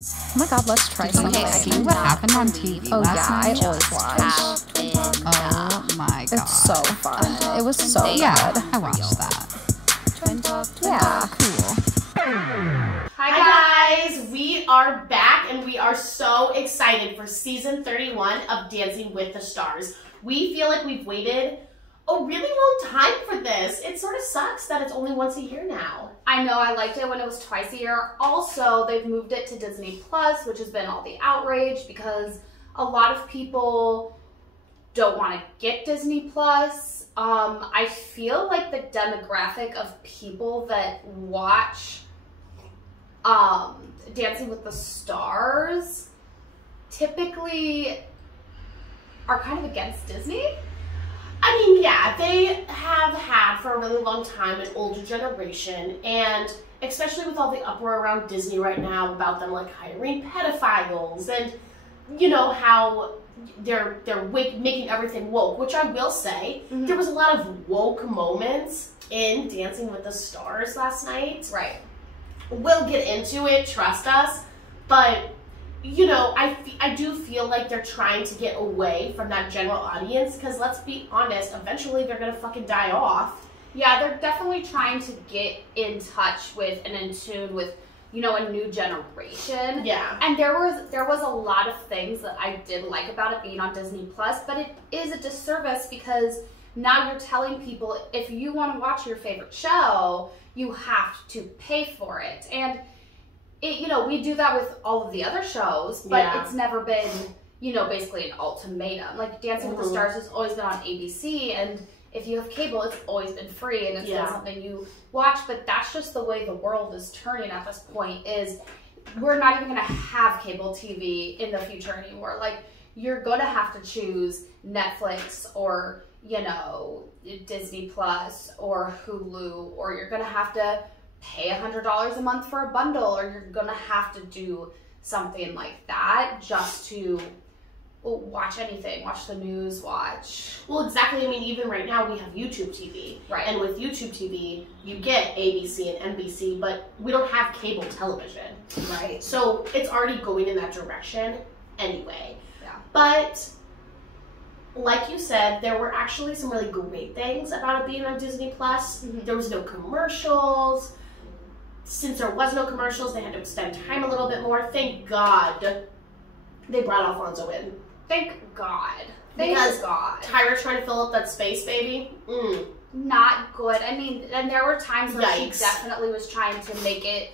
Oh my god, let's try something. Okay, see what happened on TV Oh last yeah, night? I always watch. Oh my god. It's so fun. It was so Yeah, good. I watched that. Yeah. Cool. Hi guys, we are back and we are so excited for season 31 of Dancing with the Stars. We feel like we've waited a really long time for this. It sort of sucks that it's only once a year now. I know, I liked it when it was twice a year. Also, they've moved it to Disney Plus, which has been all the outrage because a lot of people don't want to get Disney Plus. I feel like the demographic of people that watch Dancing with the Stars typically are kind of against Disney. I mean, yeah, they have had for a really long time an older generation, and especially with all the uproar around Disney right now about them like hiring pedophiles and you know how they're making everything woke, which I will say there was a lot of woke moments in Dancing with the Stars last night. Right. We'll get into it, trust us, but you know, I do feel like they're trying to get away from that general audience because let's be honest, eventually they're gonna fucking die off. Yeah, they're definitely trying to get in touch with and in tune with, you know, a new generation. Yeah. And there was a lot of things that I did like about it being on Disney Plus, but it is a disservice because now you're telling people if you want to watch your favorite show, you have to pay for it. And it, you know, we do that with all of the other shows, but it's never been, you know, basically an ultimatum. Like Dancing with the Stars has always been on ABC, and if you have cable, it's always been free, and it's been something you watch. But that's just the way the world is turning at this point. Is we're not even going to have cable TV in the future anymore. Like you're going to have to choose Netflix or, you know, Disney Plus or Hulu, or you're going to have to pay $100 a month for a bundle, or you're gonna have to do something like that just to watch anything, watch the news, watch. Well, exactly. I mean, even right now we have YouTube TV. Right. And with YouTube TV, you get ABC and NBC, but we don't have cable television. Right. So it's already going in that direction anyway. Yeah. But like you said, there were actually some really great things about it being on Disney Plus. There was no commercials. Since there was no commercials, they had to extend time a little bit more. Thank God they brought Alfonso in. Thank God. Because God. Tyra trying to fill up that space, baby. Not good. I mean, and there were times where she Yikes. definitely was trying to make it,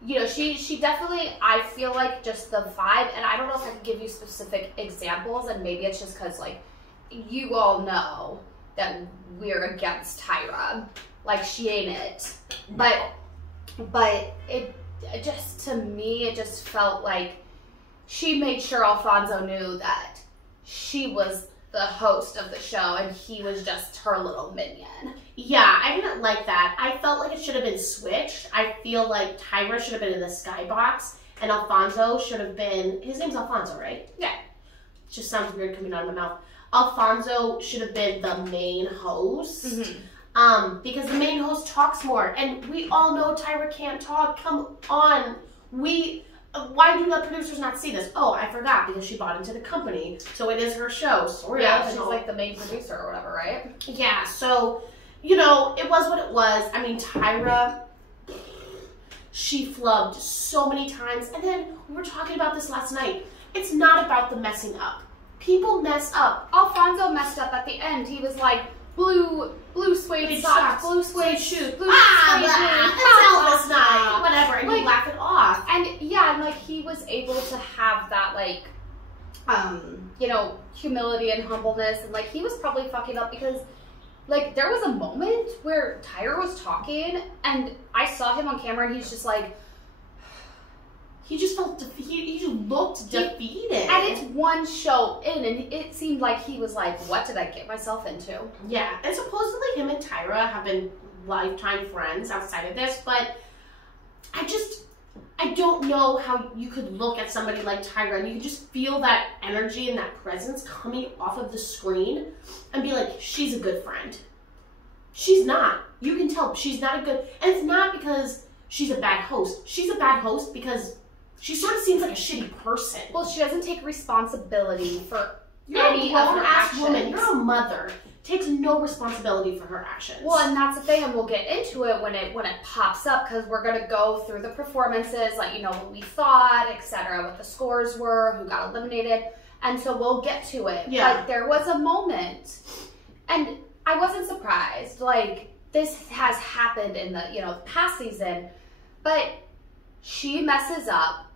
you know, she definitely, I feel like just the vibe, and I don't know if I could give you specific examples, and maybe it's just because, like, you all know that we're against Tyra. Like, she ain't it. But it just, to me, it just felt like she made sure Alfonso knew that she was the host of the show and he was just her little minion. Yeah, I didn't like that. I felt like it should have been switched. I feel like Tyra should have been in the skybox and Alfonso should have been, his name's Alfonso, right? Yeah. It just sounds weird coming out of my mouth. Alfonso should have been the main host. Because the main host talks more, and we all know Tyra can't talk. Come on, why do the producers not see this? Oh, I forgot, because she bought into the company, so it is her show. Sort of. She's like the main producer or whatever, right? Yeah. So, you know, it was what it was. I mean, Tyra, she flubbed so many times, and then we were talking about this last night. It's not about the messing up. People mess up. Alfonso messed up at the end. He was like, blue suede socks, blue suede shoes, blue suede It's Elvis night, whatever, and like, you laugh it off. And yeah, and like he was able to have that like, you know, humility and humbleness, and like he was probably fucking up because like there was a moment where Tyra was talking and I saw him on camera and he's just like, he just felt he just looked defeated. And it's one show in, and it seemed like he was like, what did I get myself into? Yeah, and supposedly him and Tyra have been lifetime friends outside of this, but I don't know how you could look at somebody like Tyra and you could just feel that energy and that presence coming off of the screen and be like, she's a good friend. She's not. You can tell she's not a good, and it's not because she's a bad host. She's a bad host because she sort of seems like a shitty person. Well, she doesn't take responsibility for You're any a of her grown-ass actions. woman. You're a mother. Takes no responsibility for her actions. Well, and that's the thing, and we'll get into it when it pops up, because we're gonna go through the performances, like, you know, what we thought, etc., what the scores were, who got eliminated, and so we'll get to it. Yeah. But there was a moment, and I wasn't surprised. Like, this has happened in the, you know, past season, but she messes up,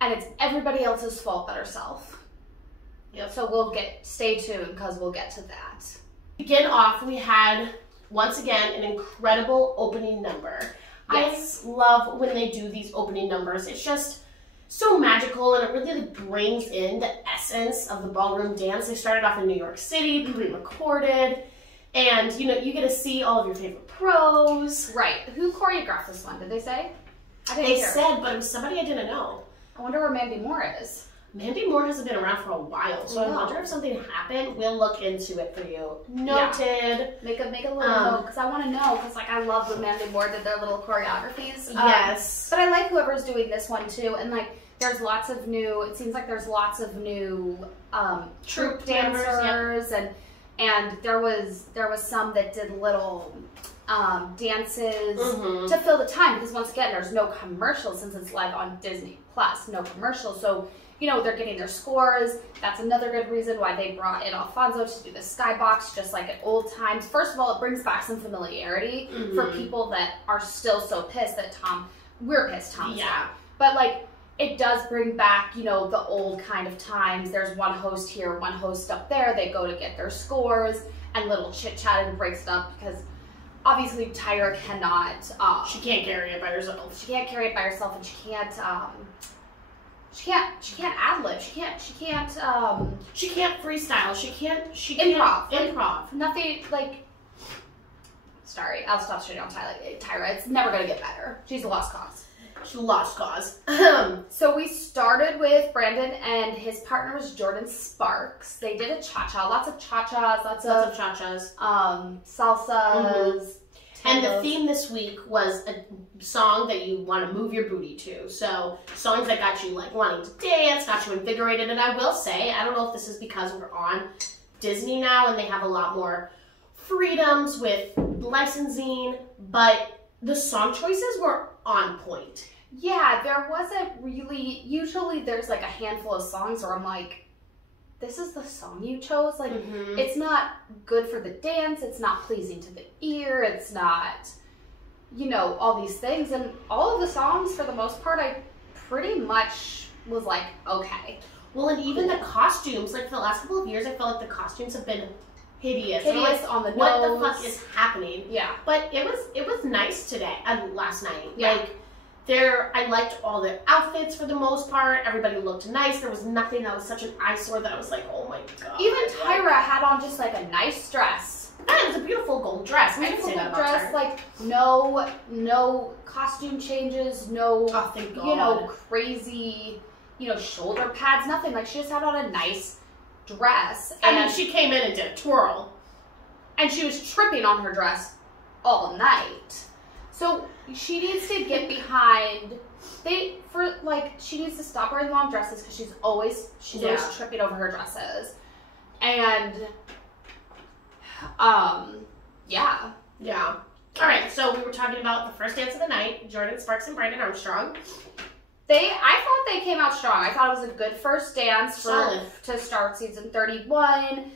and it's everybody else's fault but herself. Yep. So stay tuned, because we'll get to that. To begin off, we had, once again, an incredible opening number. Yes. I love when they do these opening numbers. It's just so magical, and it really brings in the essence of the ballroom dance. They started off in New York City, pre-recorded, and, you know, you get to see all of your favorite pros. Right. Who choreographed this one? Did they say? I didn't They hear. said, but it was somebody I didn't know. I wonder where Mandy Moore is. Mandy Moore hasn't been around for a while, so I No. wonder if something happened. We'll look into it for you. Noted. Make a little note, because I want to know, because like I love when Mandy Moore did their little choreographies. Yes. But I like whoever's doing this one too, and like there's lots of new. It seems like there's lots of new troupe members, dancers, and there was some that did little dances to fill the time, because once again there's no commercials since it's live on Disney Plus, no commercials, so you know they're getting their scores. That's another good reason why they brought in Alfonso to do the skybox, just like at old times. First of all, it brings back some familiarity for people that are still so pissed that we're pissed Tom's out. But like it does bring back, you know, the old kind of times. There's one host here, one host up there. They go to get their scores and little chit chat and breaks it up, because obviously Tyra cannot. She can't carry it by herself. She can't carry it by herself, and she can't ad lib. She can't freestyle. She can't improv. Nothing like. Sorry, I'll stop shitting on Tyra. It's never gonna get better. She's a lost cause. She's a lost cause. So we started with Brandon, and his partner was Jordan Sparks. They did a cha-cha, lots of cha-chas, lots of cha-chas, salsas. And the theme this week was a song that you want to move your booty to. So songs that got you like wanting to dance, got you invigorated. And I will say, I don't know if this is because we're on Disney now and they have a lot more freedoms with licensing, but the song choices were on point. Yeah, there wasn't really, usually there's like a handful of songs where I'm like, this is the song you chose? Like, it's not good for the dance, it's not pleasing to the ear, it's not, you know, all these things. And all of the songs, for the most part, I pretty much was like, okay. Well, and even the costumes, like for the last couple of years, I felt like the costumes have been hideous. Hideous on the nose. What the fuck is happening? Yeah. But it was nice today, last night. Yeah. Like, I liked all the outfits for the most part. Everybody looked nice. There was nothing that was such an eyesore that I was like, oh my god. Even Tyra had on just like a nice dress. Yeah, it was a beautiful gold dress. I can say that about dress, Tyra. like no costume changes, no thank God. You know, crazy, you know, shoulder pads, nothing. Like she just had on a nice dress. I mean, she came in and did a twirl. And she was tripping on her dress all night. So she needs to get behind. She needs to stop wearing long dresses, because she's always tripping over her dresses. And yeah. All right, so we were talking about the first dance of the night, Jordan Sparks and Brandon Armstrong. I thought they came out strong. I thought it was a good first dance to start season 31.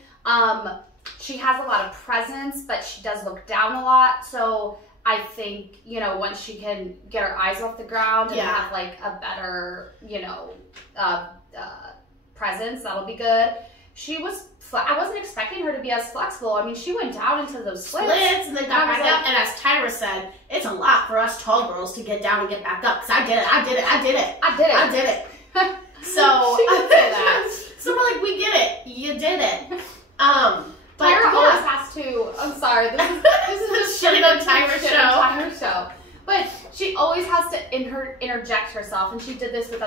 She has a lot of presence, but she does look down a lot. So I think, you know, once she can get her eyes off the ground and have like a better, you know, presence, that'll be good. She was, I wasn't expecting her to be as flexible. I mean, she went down into those splits And then got back up. And as Tyra said, it's a lot for us tall girls to get down and get back up. Because I did it. So, she did say that. So we're like, we get it. You did it. But Tyra always has to. I'm sorry. This is just shitting on Tyra's show. But she always has to interject herself, and she did this with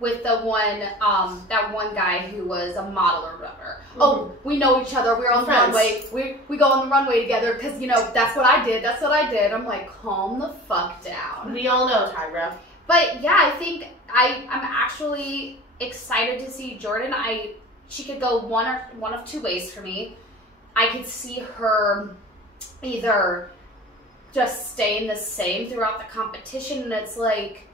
with the one that one guy who was a model or whatever. Oh, we know each other. We're on the runway. We go on the runway together because, you know, that's what I did. I'm like, calm the fuck down. We all know, Tyra. But yeah, I think I'm actually excited to see Jordan. She could go one of two ways for me. I could see her either just staying the same throughout the competition, and it's like,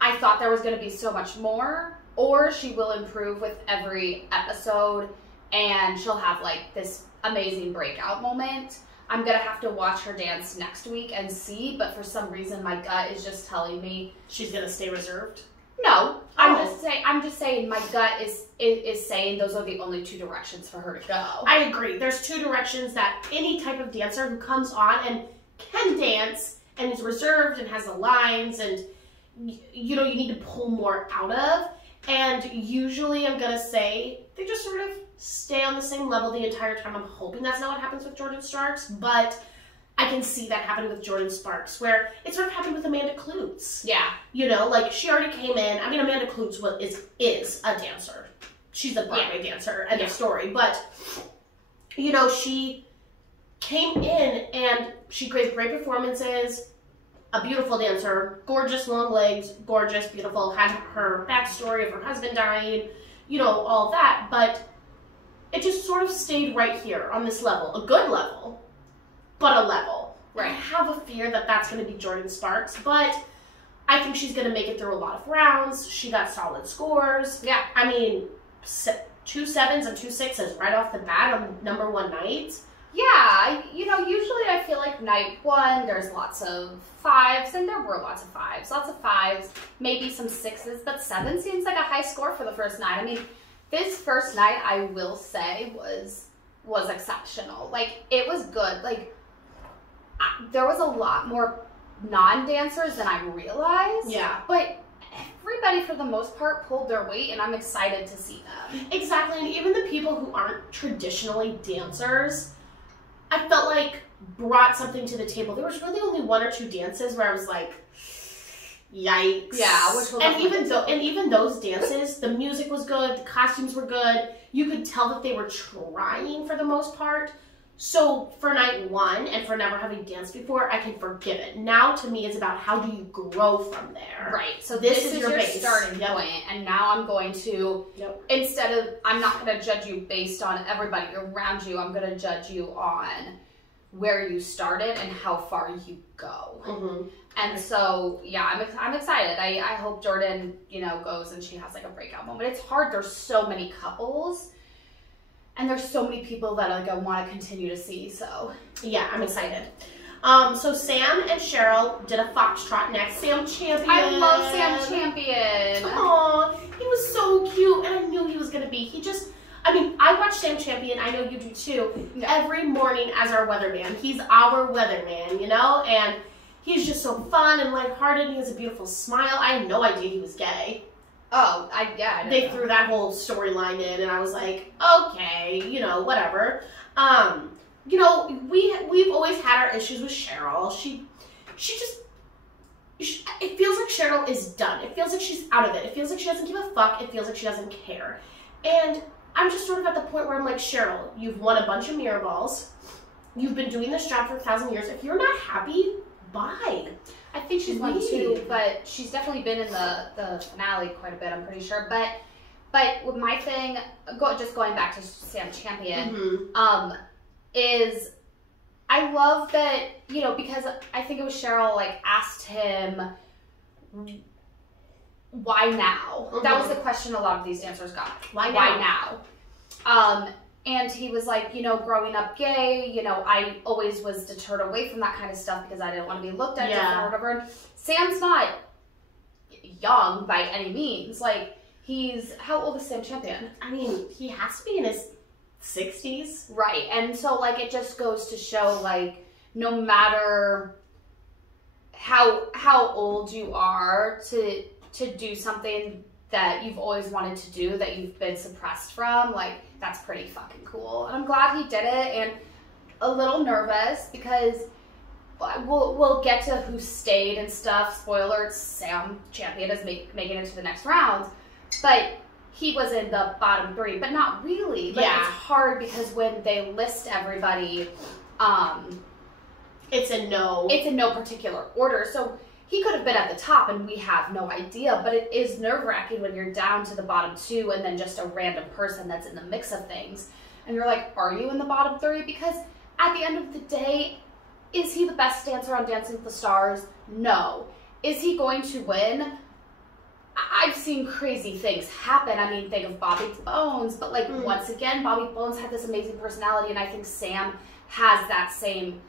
I thought there was going to be so much more, or she will improve with every episode, and she'll have like this amazing breakout moment. I'm going to have to watch her dance next week and see, but for some reason my gut is just telling me She's going to stay reserved? no. I'm just saying my gut is saying those are the only two directions for her to go. I agree. There's two directions that any type of dancer who comes on and can dance and is reserved and has the lines and, you know, you need to pull more out of. And usually I'm going to say they just sort of stay on the same level the entire time. I'm hoping that's not what happens with Jordan Sparks, but I can see that happening with Jordan Sparks, where it sort of happened with Amanda Kloots. Yeah. You know, like, she already came in. I mean, Amanda Kloots is a dancer. She's a Broadway dancer, end of story. But, you know, she came in and she gave great performances, a beautiful dancer, gorgeous long legs, gorgeous, beautiful, had her backstory of her husband dying, you know, all that. But it just sort of stayed right here on this level, a good level, but a level. Right. I have a fear that that's going to be Jordan Sparks, but I think she's going to make it through a lot of rounds. She got solid scores. Yeah. I mean, 2 7s and 2 6s right off the bat on number one night. Yeah, you know, usually I feel like night one, there's lots of 5s, and there were lots of 5s, maybe some 6s, but 7 seems like a high score for the first night. I mean, this first night, I will say, was exceptional. Like, it was good. Like, there was a lot more non-dancers than I realized. Yeah. But everybody, for the most part, pulled their weight, and I'm excited to see them. Exactly, and even the people who aren't traditionally dancers, I felt like brought something to the table. There was really only 1 or 2 dances where I was like, yikes. Yeah, and even those dances, the music was good, the costumes were good. You could tell that they were trying for the most part. So for night 1 and for never having danced before, I can forgive it. Now to me, it's about how do you grow from there. Right. So this is your base. starting point, and now I'm going to, instead of, I'm not going to judge you based on everybody around you, I'm going to judge you on where you started and how far you go. Mm-hmm. And so, yeah, I'm excited. I hope Jordan, you know, goes and she has like a breakout moment. It's hard. There's so many couples. And there's so many people that like I want to continue to see, so. Yeah, I'm excited. So Sam and Cheryl did a foxtrot next. Sam Champion. I love Sam Champion. Aw, he was so cute, and I knew he was going to be. I mean, I watch Sam Champion, I know you do too, every morning as our weatherman. He's our weatherman, you know? And he's just so fun and lighthearted. He has a beautiful smile. I had no idea he was gay. Oh, I They threw that whole storyline in, and I was like, okay, you know, whatever. You know, we've always had our issues with Cheryl. It feels like Cheryl is done. It feels like she's out of it. It feels like she doesn't give a fuck. It feels like she doesn't care. And I'm just sort of at the point where I'm like, Cheryl, you've won a bunch of mirror balls. You've been doing this job for 1,000 years. If you're not happy, bye. I think she's won 2, but she's definitely been in the finale quite a bit, I'm pretty sure. But with my thing, just going back to Sam Champion, is I love that, you know, because I think it was Cheryl, like, asked him, why now? That was the question a lot of these dancers got. Why now? And he was like, you know, growing up gay, you know, I always was deterred away from that kind of stuff because I didn't want to be looked at different or whatever. And Sam's not young by any means. Like, how old is Sam Champion? I mean, he has to be in his 60s. Right. And so, like, it just goes to show, like, no matter how old you are to do something that you've always wanted to do, that you've been suppressed from, like, that's pretty fucking cool. And I'm glad he did it, and a little nervous because we'll get to who stayed and stuff. Spoilers, Sam Champion is making it to the next round, but he was in the bottom 3, but not really. Like, it's hard because when they list everybody, it's in no particular order. So he could have been at the top and we have no idea, but it is nerve-wracking when you're down to the bottom 2 and then just a random person that's in the mix of things. And you're like, are you in the bottom 3? Because at the end of the day, is he the best dancer on Dancing with the Stars? No. Is he going to win? I've seen crazy things happen. I mean, think of Bobby Bones, but like once again, Bobby Bones had this amazing personality, and I think Sam has that same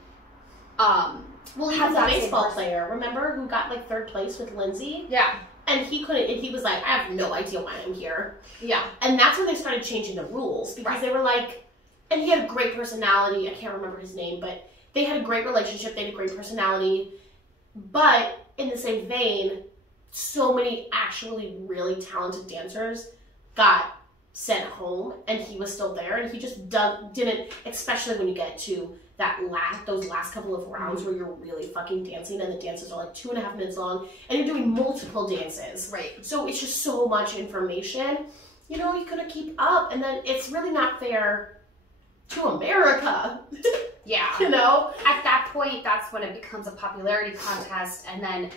well, he was a baseball player, remember, who got like 3rd place with Lindsay? Yeah. And he couldn't, and he was like, I have no idea why I'm here. Yeah. And that's when they started changing the rules, because they were like, and he had a great personality, I can't remember his name, but they had a great relationship, they had a great personality, but in the same vein, so many actually really talented dancers got sent home, and he was still there, and he just didn't, especially when you get to those last couple of rounds where you're really fucking dancing, and the dances are like 2.5 minutes long, and you're doing multiple dances. Right. So it's just so much information. You know, you couldn't keep up, and then it's really not fair to America. Yeah. You know? At that point, that's when it becomes a popularity contest, and then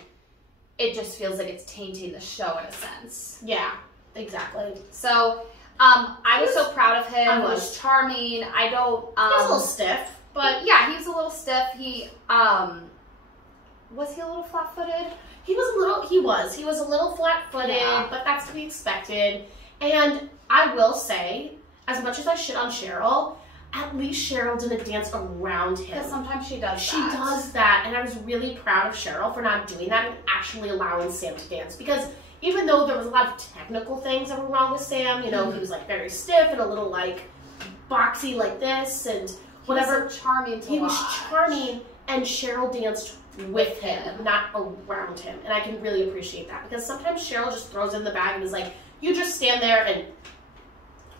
it just feels like it's tainting the show in a sense. Yeah, exactly. So, I was so proud of him. He was charming. I don't, he was a little stiff. But yeah, he was a little stiff. He, was he a little flat-footed? He was a little flat-footed, but that's to be expected. And I will say, as much as I shit on Cheryl, at least Cheryl didn't dance around him. Because sometimes she does that. She does that, and I was really proud of Cheryl for not doing that and actually allowing Sam to dance. Because even though there was a lot of technical things that were wrong with Sam, you know, he was like very stiff and a little like boxy like this and whatever. He was so charming to watch. He was charming, and Cheryl danced with him, not around him. And I can really appreciate that, because sometimes Cheryl just throws in the bag and is like, you just stand there and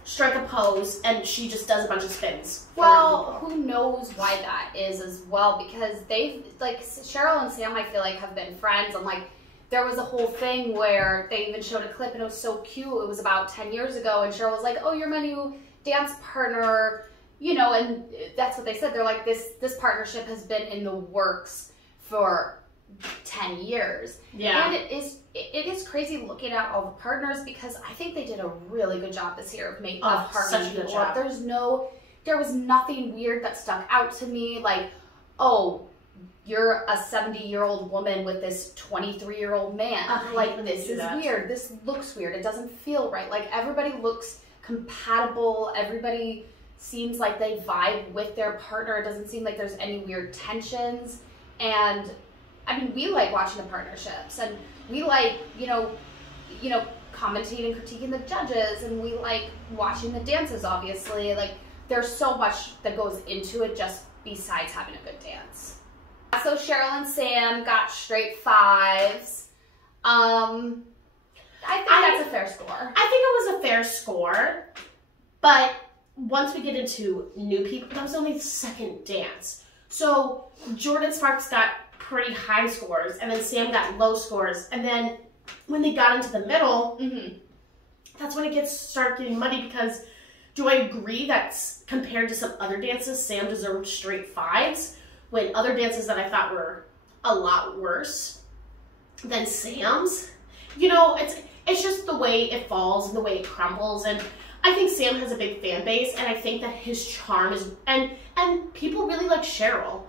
strike a pose, and she just does a bunch of spins. Well, who knows why that is as well, because they've, like, Cheryl and Sam, I feel like, have been friends, and, like, there was a whole thing where they even showed a clip, and it was so cute. It was about 10 years ago, and Cheryl was like, oh, you're my new dance partner, you know, and that's what they said. They're like, this partnership has been in the works for 10 years. Yeah. And it is crazy looking at all the partners, because I think they did a really good job this year of making such a good job. There was nothing weird that stuck out to me, like, oh, you're a 70-year-old woman with this 23-year-old man. Like, this is weird. This looks weird. It doesn't feel right. Like, everybody looks compatible. Everybody seems like they vibe with their partner. It doesn't seem like there's any weird tensions. And I mean, we like watching the partnerships, and we like, you know, commentating and critiquing the judges, and we like watching the dances, obviously. Like, there's so much that goes into it just besides having a good dance. So Cheryl and Sam got straight 5s. I think that's a fair score. I think it was a fair score, but once we get into new people, that was only the second dance. So Jordan Sparks got pretty high scores, and then Sam got low scores, and then when they got into the middle, that's when it started getting muddy, because do I agree that compared to some other dances, Sam deserved straight 5s, when other dances that I thought were a lot worse than Sam's? You know, it's just the way it falls and the way it crumbles, and I think Sam has a big fan base, and I think that his charm is, and people really like Cheryl.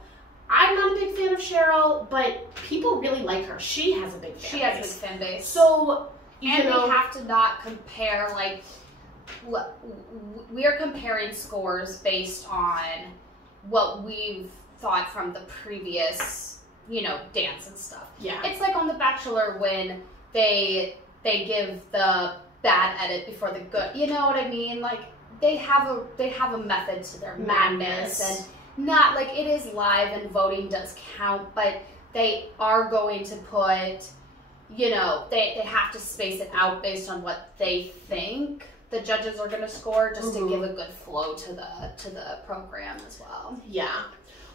I'm not a big fan of Cheryl, but people really like her. She has a big fan base. She has a big fan base. So, and we have to not compare, like, we are comparing scores based on what we've thought from the previous, you know, dance and stuff. Yeah. It's like on The Bachelor when they give the bad edit before the good, you know what I mean? Like, they have a method to their madness, and not like, it is live and voting does count, but they are going to put, you know, they have to space it out based on what they think the judges are going to score, just to give a good flow to the program as well. Yeah.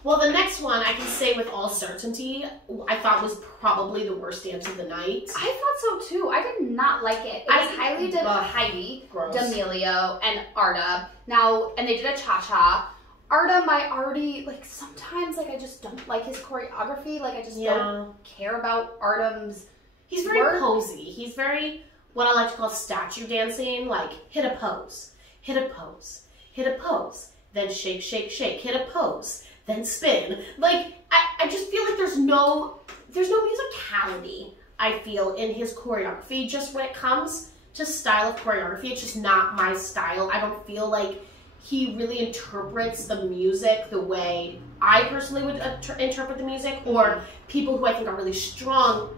Well, the next one, I can say with all certainty, I thought was probably the worst dance of the night. I thought so too. I did not like it. It was Hailey did Heidi, D'Amelio, and Arda. Now, and they did a cha-cha. Artem, I already, like, sometimes, like, I just don't like his choreography. Like, I just don't care about Artem's He's very work. posy. He's very, what I like to call statue dancing, like, hit a pose, hit a pose, hit a pose, then shake, shake, shake, hit a pose, then spin. Like, I just feel like there's no musicality, I feel, in his choreography. Just when it comes to style of choreography, it's just not my style. I don't feel like he really interprets the music the way I personally would interpret the music, or people who I think are really strong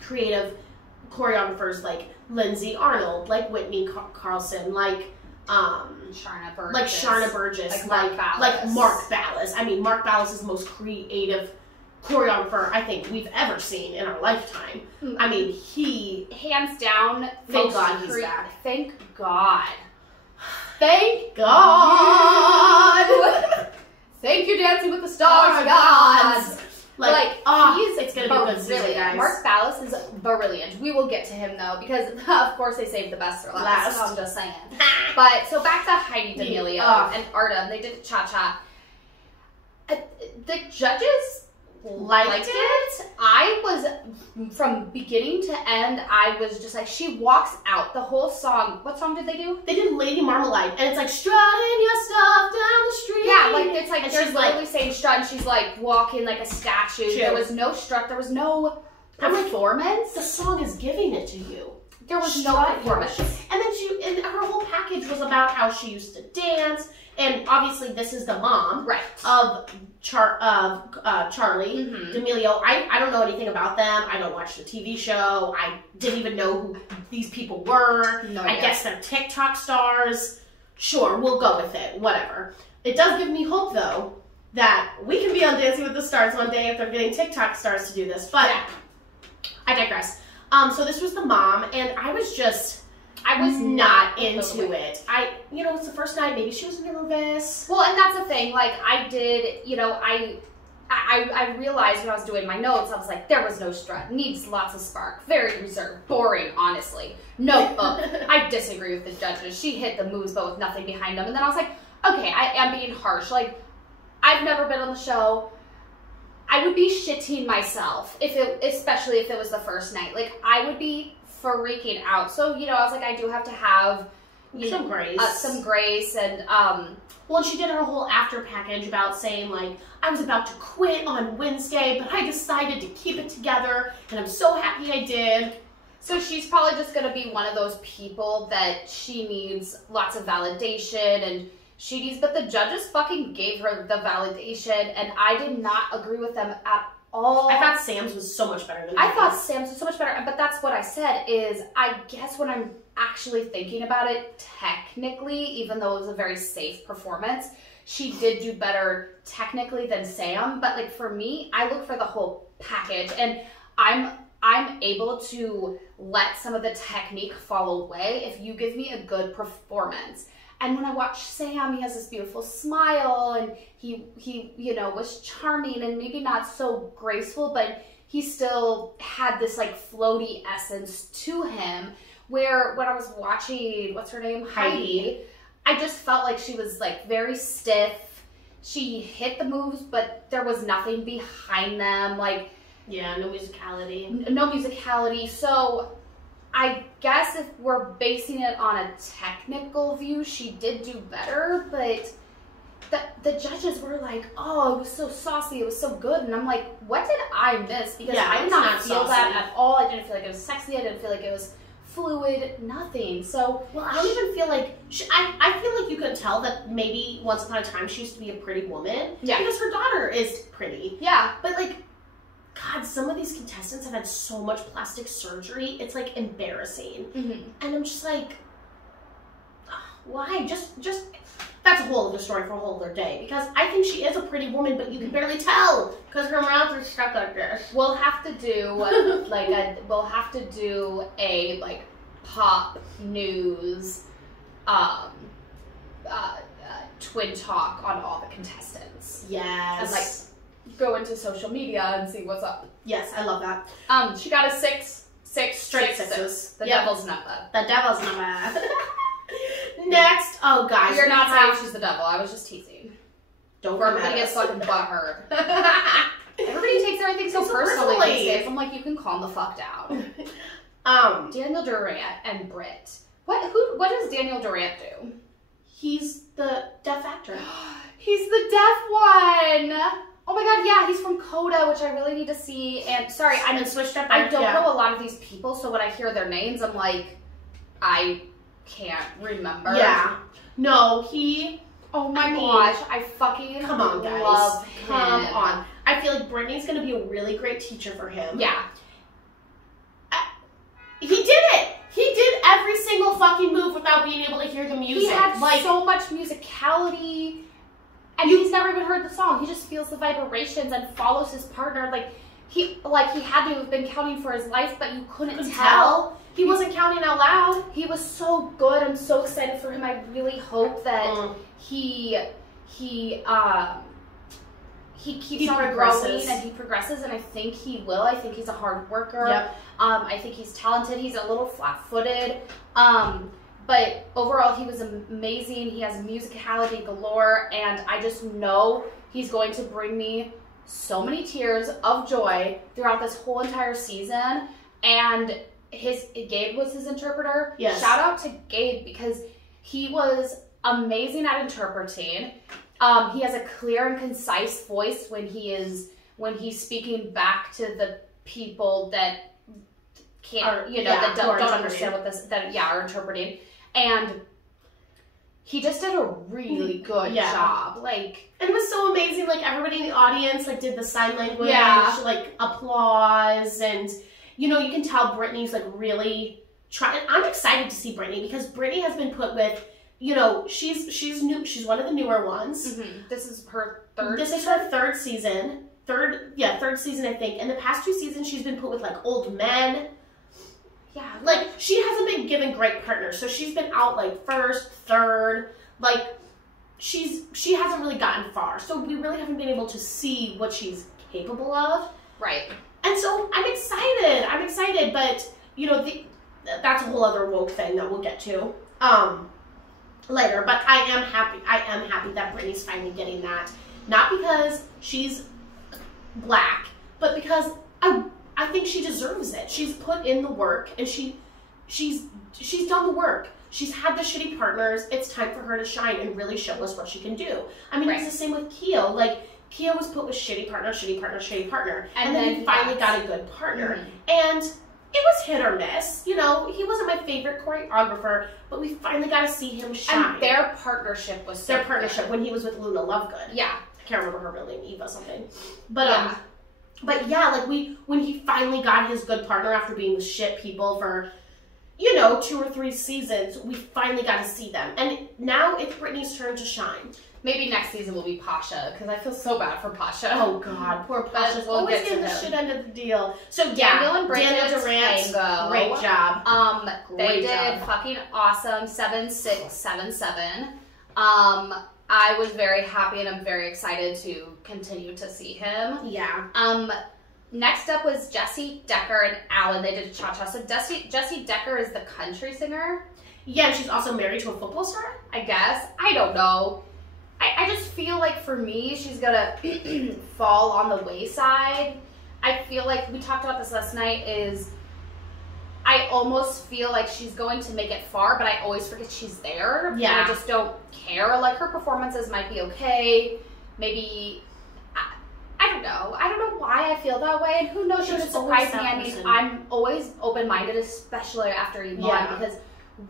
creative choreographers, like Lindsay Arnold, like Whitney Carlson, like Sharna Burgess, like Mark Mark Ballas. I mean, Mark Ballas is the most creative choreographer I think we've ever seen in our lifetime. I mean, he hands down. Thank God he's back. Thank God. Thank God. Thank you, Dancing with the Stars, gods. Like it's gonna be a good season, guys. Mark Ballas is brilliant. We will get to him though, because of course they saved the best for last. So I'm just saying. But so back to Heidi D'Amelio and Artem. They did Cha-Cha. The judges liked it. I was, from beginning to end, I was just like, she walks out the whole song. What song did they do? They did Lady Marmalade, and it's like strutting your stuff down the street. Yeah, like it's like and they're she's literally like saying strut, and she's like walking like a statue. True. There was no strut. There was no performance. The song is giving it to you. There was no performance. And then her whole package was about how she used to dance. And obviously, this is the mom of Charlie D'Amelio. I don't know anything about them. I don't watch the TV show. I didn't even know who these people were. No I guess they're TikTok stars. Sure, we'll go with it. Whatever. It does give me hope, though, that we can be on Dancing with the Stars one day if they're getting TikTok stars to do this. But I digress. So this was the mom, and I was not into it. It's the first night, maybe she was nervous. Well, and that's the thing, like, I did, I realized when I was doing my notes, I was like, there was no strut, needs lots of spark, very reserved, boring, honestly. No, I disagree with the judges. She hit the moves, but with nothing behind them. And then I was like, okay, I am being harsh. Like, I've never been on the show. I would be shitting myself, especially if it was the first night. Like, I would be freaking out. So, I was like, I do have to have some grace. Some grace. And, well, she did her whole after package about saying, like, I was about to quit on Wednesday, but I decided to keep it together, and I'm so happy I did. So she's probably just going to be one of those people that she needs lots of validation, and but the judges fucking gave her the validation, and I did not agree with them at all. I thought Sam's was so much better than I thought Sam's was so much better, but that's what I said is, I guess when I'm actually thinking about it, technically, even though it was a very safe performance, she did do better technically than Sam. But like for me, I look for the whole package, and I'm able to let some of the technique fall away if you give me a good performance. And when I watch Sam, he has this beautiful smile, and he was charming and maybe not so graceful, but he still had this like floaty essence to him, where when I was watching, what's her name? Heidi, I just felt like she was like very stiff. She hit the moves, but there was nothing behind them. Like, yeah, no musicality. No musicality. So I guess if we're basing it on a technical view, she did do better, but the judges were like, oh, it was so saucy, it was so good. And I'm like, what did I miss? Because I did not feel that at all. I didn't feel like it was sexy. I didn't feel like it was fluid, nothing. So, well, I don't even feel like, I feel like you could tell that maybe once upon a time she used to be a pretty woman. Yeah. Because her daughter is pretty. Yeah. But like, God, some of these contestants have had so much plastic surgery, it's like embarrassing. And I'm just like, why? Just that's a whole other story for a whole other day. Because I think she is a pretty woman, but you can barely tell because her mouth is stuck like this. We'll have to do a like pop news twin talk on all the contestants. Yes. And like go into social media and see what's up. Yes, I love that. She got a six straight sixes. The devil's number. The devil's number. Next, oh guys, you're not saying she's the devil. I was just teasing. Don't Where come everybody at gets us. fucking butthurt. Everybody takes everything so personally these days. I'm like, you can calm the fuck down. Daniel Durant and Britt. What does Daniel Durant do? He's the deaf actor. He's the deaf one. Oh my god, yeah, he's from Coda, which I really need to see. And sorry, I switched up. don't know a lot of these people, so when I hear their names, I'm like, I can't remember. Yeah. No, he. Oh my gosh, I fucking come on, guys. love him. Come on. I feel like Brittany's gonna be a really great teacher for him. Yeah. He did it. He did every single fucking move without being able to hear the music. He had like so much musicality, and he's never even heard the song. He just feels the vibrations and follows his partner. He had to have been counting for his life, but you couldn't tell. He wasn't counting out loud. He was so good. I'm so excited for him. I really hope that he keeps on growing and he progresses, and I think he will. I think he's a hard worker. Yep. I think he's talented. He's a little flat-footed. But overall, he was amazing. He has musicality galore, and I just know he's going to bring me so many tears of joy throughout this whole entire season. And Gabe was his interpreter. Yes. Shout out to Gabe, because he was amazing at interpreting. He has a clear and concise voice when he's speaking back to the people that can't, that don't understand what are interpreting. And he just did a really good job. And it was so amazing. Everybody in the audience did the sign language, applause, and you can tell Brittany's really trying. I'm excited to see Brittany, because Brittany has been put with, she's new. She's one of the newer ones. Mm-hmm. This is her third. This is her third season. Third season, I think. In the past 2 seasons, she's been put with old men. Yeah, she hasn't been given great partners, so she's been out first, third, she hasn't really gotten far, so we really haven't been able to see what she's capable of. Right. And so I'm excited, but that's a whole other woke thing that we'll get to later. But I am happy that Brittany's finally getting that, not because she's black, but because I think she deserves it. She's put in the work, and she's done the work. She's had the shitty partners. It's time for her to shine and really show us what she can do. I mean, It's the same with Keo. Keo was put with shitty partner, and then he finally got a good partner. Mm-hmm. And it was hit or miss. He wasn't my favorite choreographer, but we finally got to see him shine. And their partnership was so good. When he was with Luna Lovegood. Yeah. I can't remember her real name, Eva something. But when he finally got his good partner after being with shit people for, 2 or 3 seasons, we finally got to see them. And now it's Brittany's turn to shine. Maybe next season will be Pasha, because I feel so bad for Pasha. Oh God, poor Pasha. We'll get getting to the him. shit end of the deal. So Daniel and Daniel Durant, Tango. great job. They did fucking awesome. 7-6-7-7. I was very happy, and I'm very excited to continue to see him. Yeah. Next up was Jessie Decker and Alan. They did a cha-cha. So Jessie Decker is the country singer. Yeah, and she's also married to a football star, I guess. I don't know. I just feel like for me, she's gonna fall on the wayside. I feel like, we talked about this last night, I almost feel like she's going to make it far, but I always forget she's there. Yeah. And I just don't care. Her performances might be okay. Maybe, I don't know. I don't know why I feel that way, and who knows, she could surprise me. I mean, I'm always open-minded, especially after Iman, because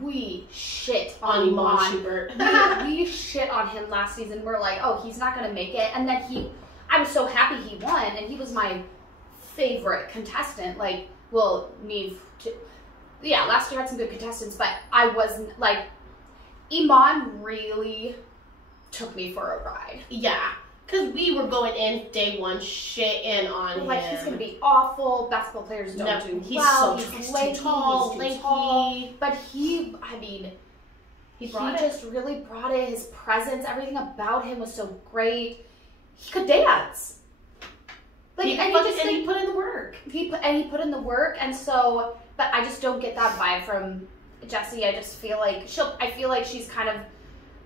we shit on Iman. we shit on him last season. We're like, oh, he's not going to make it. And then I was so happy he won, and he was my favorite contestant. Last year had some good contestants, but I wasn't, Iman really took me for a ride. Yeah. Because we were going in day one shitting on him. He's going to be awful. Basketball players don't do well. He's lanky, he's too tall. But he just really brought it. His presence, everything about him was so great. He could dance. He put in the work. He put in the work, and so, but I just don't get that vibe from Jessie. I just feel like she's kind of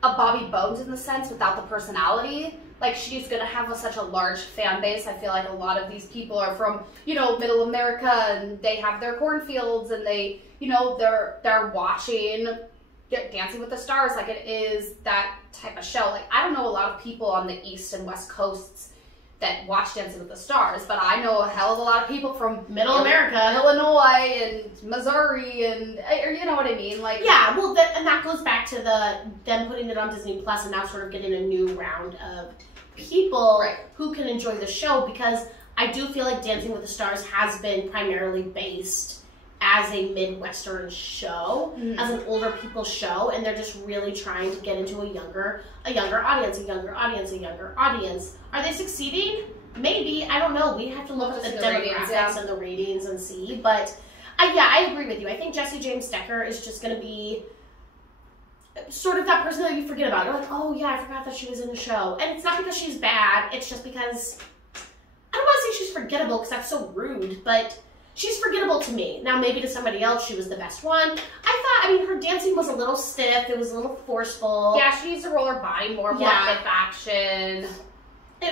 a Bobby Bones in the sense, without the personality. like she's gonna have such a large fan base. I feel like a lot of these people are from, you know, middle America, and they have their cornfields, and they, you know, they're watching Dancing with the Stars. Like, it is that type of show. Like, I don't know a lot of people on the East and West Coasts that watch Dancing with the Stars, but I know a hell of a lot of people from Middle America, Illinois and Missouri, and, or you know what I mean, like. Yeah, well, and that goes back to them putting it on Disney Plus and now sort of getting a new round of people who can enjoy the show, because I do feel like Dancing with the Stars has been primarily based as a Midwestern show, as an older people show, and they're just really trying to get into a younger audience. Are they succeeding? Maybe. I don't know. We have to look at the demographics and the ratings and see. But I agree with you. I think Jessie James Decker is just going to be sort of that person that you forget about. You're like, oh yeah, I forgot that she was in the show. And it's not because she's bad. It's just because, I don't want to say she's forgettable because that's so rude, but she's forgettable to me. Now, maybe to somebody else, she was the best one. I mean, her dancing was a little stiff. It was a little forceful. Yeah, she needs to roll her body more hip action.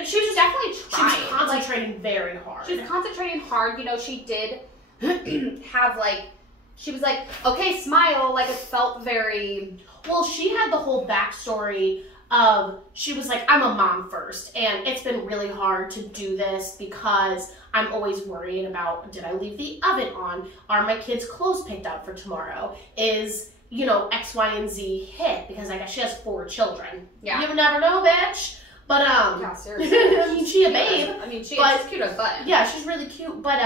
She was definitely trying. She was concentrating very hard. She was concentrating hard. You know, she did have, like, she was like, okay, smile. Like, it felt very... Well, she had the whole backstory of, she was like, I'm a mom first, and it's been really hard to do this because I'm always worrying about, did I leave the oven on? Are my kids' clothes picked out for tomorrow? Is, you know, X, Y, and Z hit? Because I guess she has 4 children. Yeah. You never know, bitch. But, yeah, seriously. I mean, she a babe. I mean, she's cute as butt. Yeah, she's really cute. But,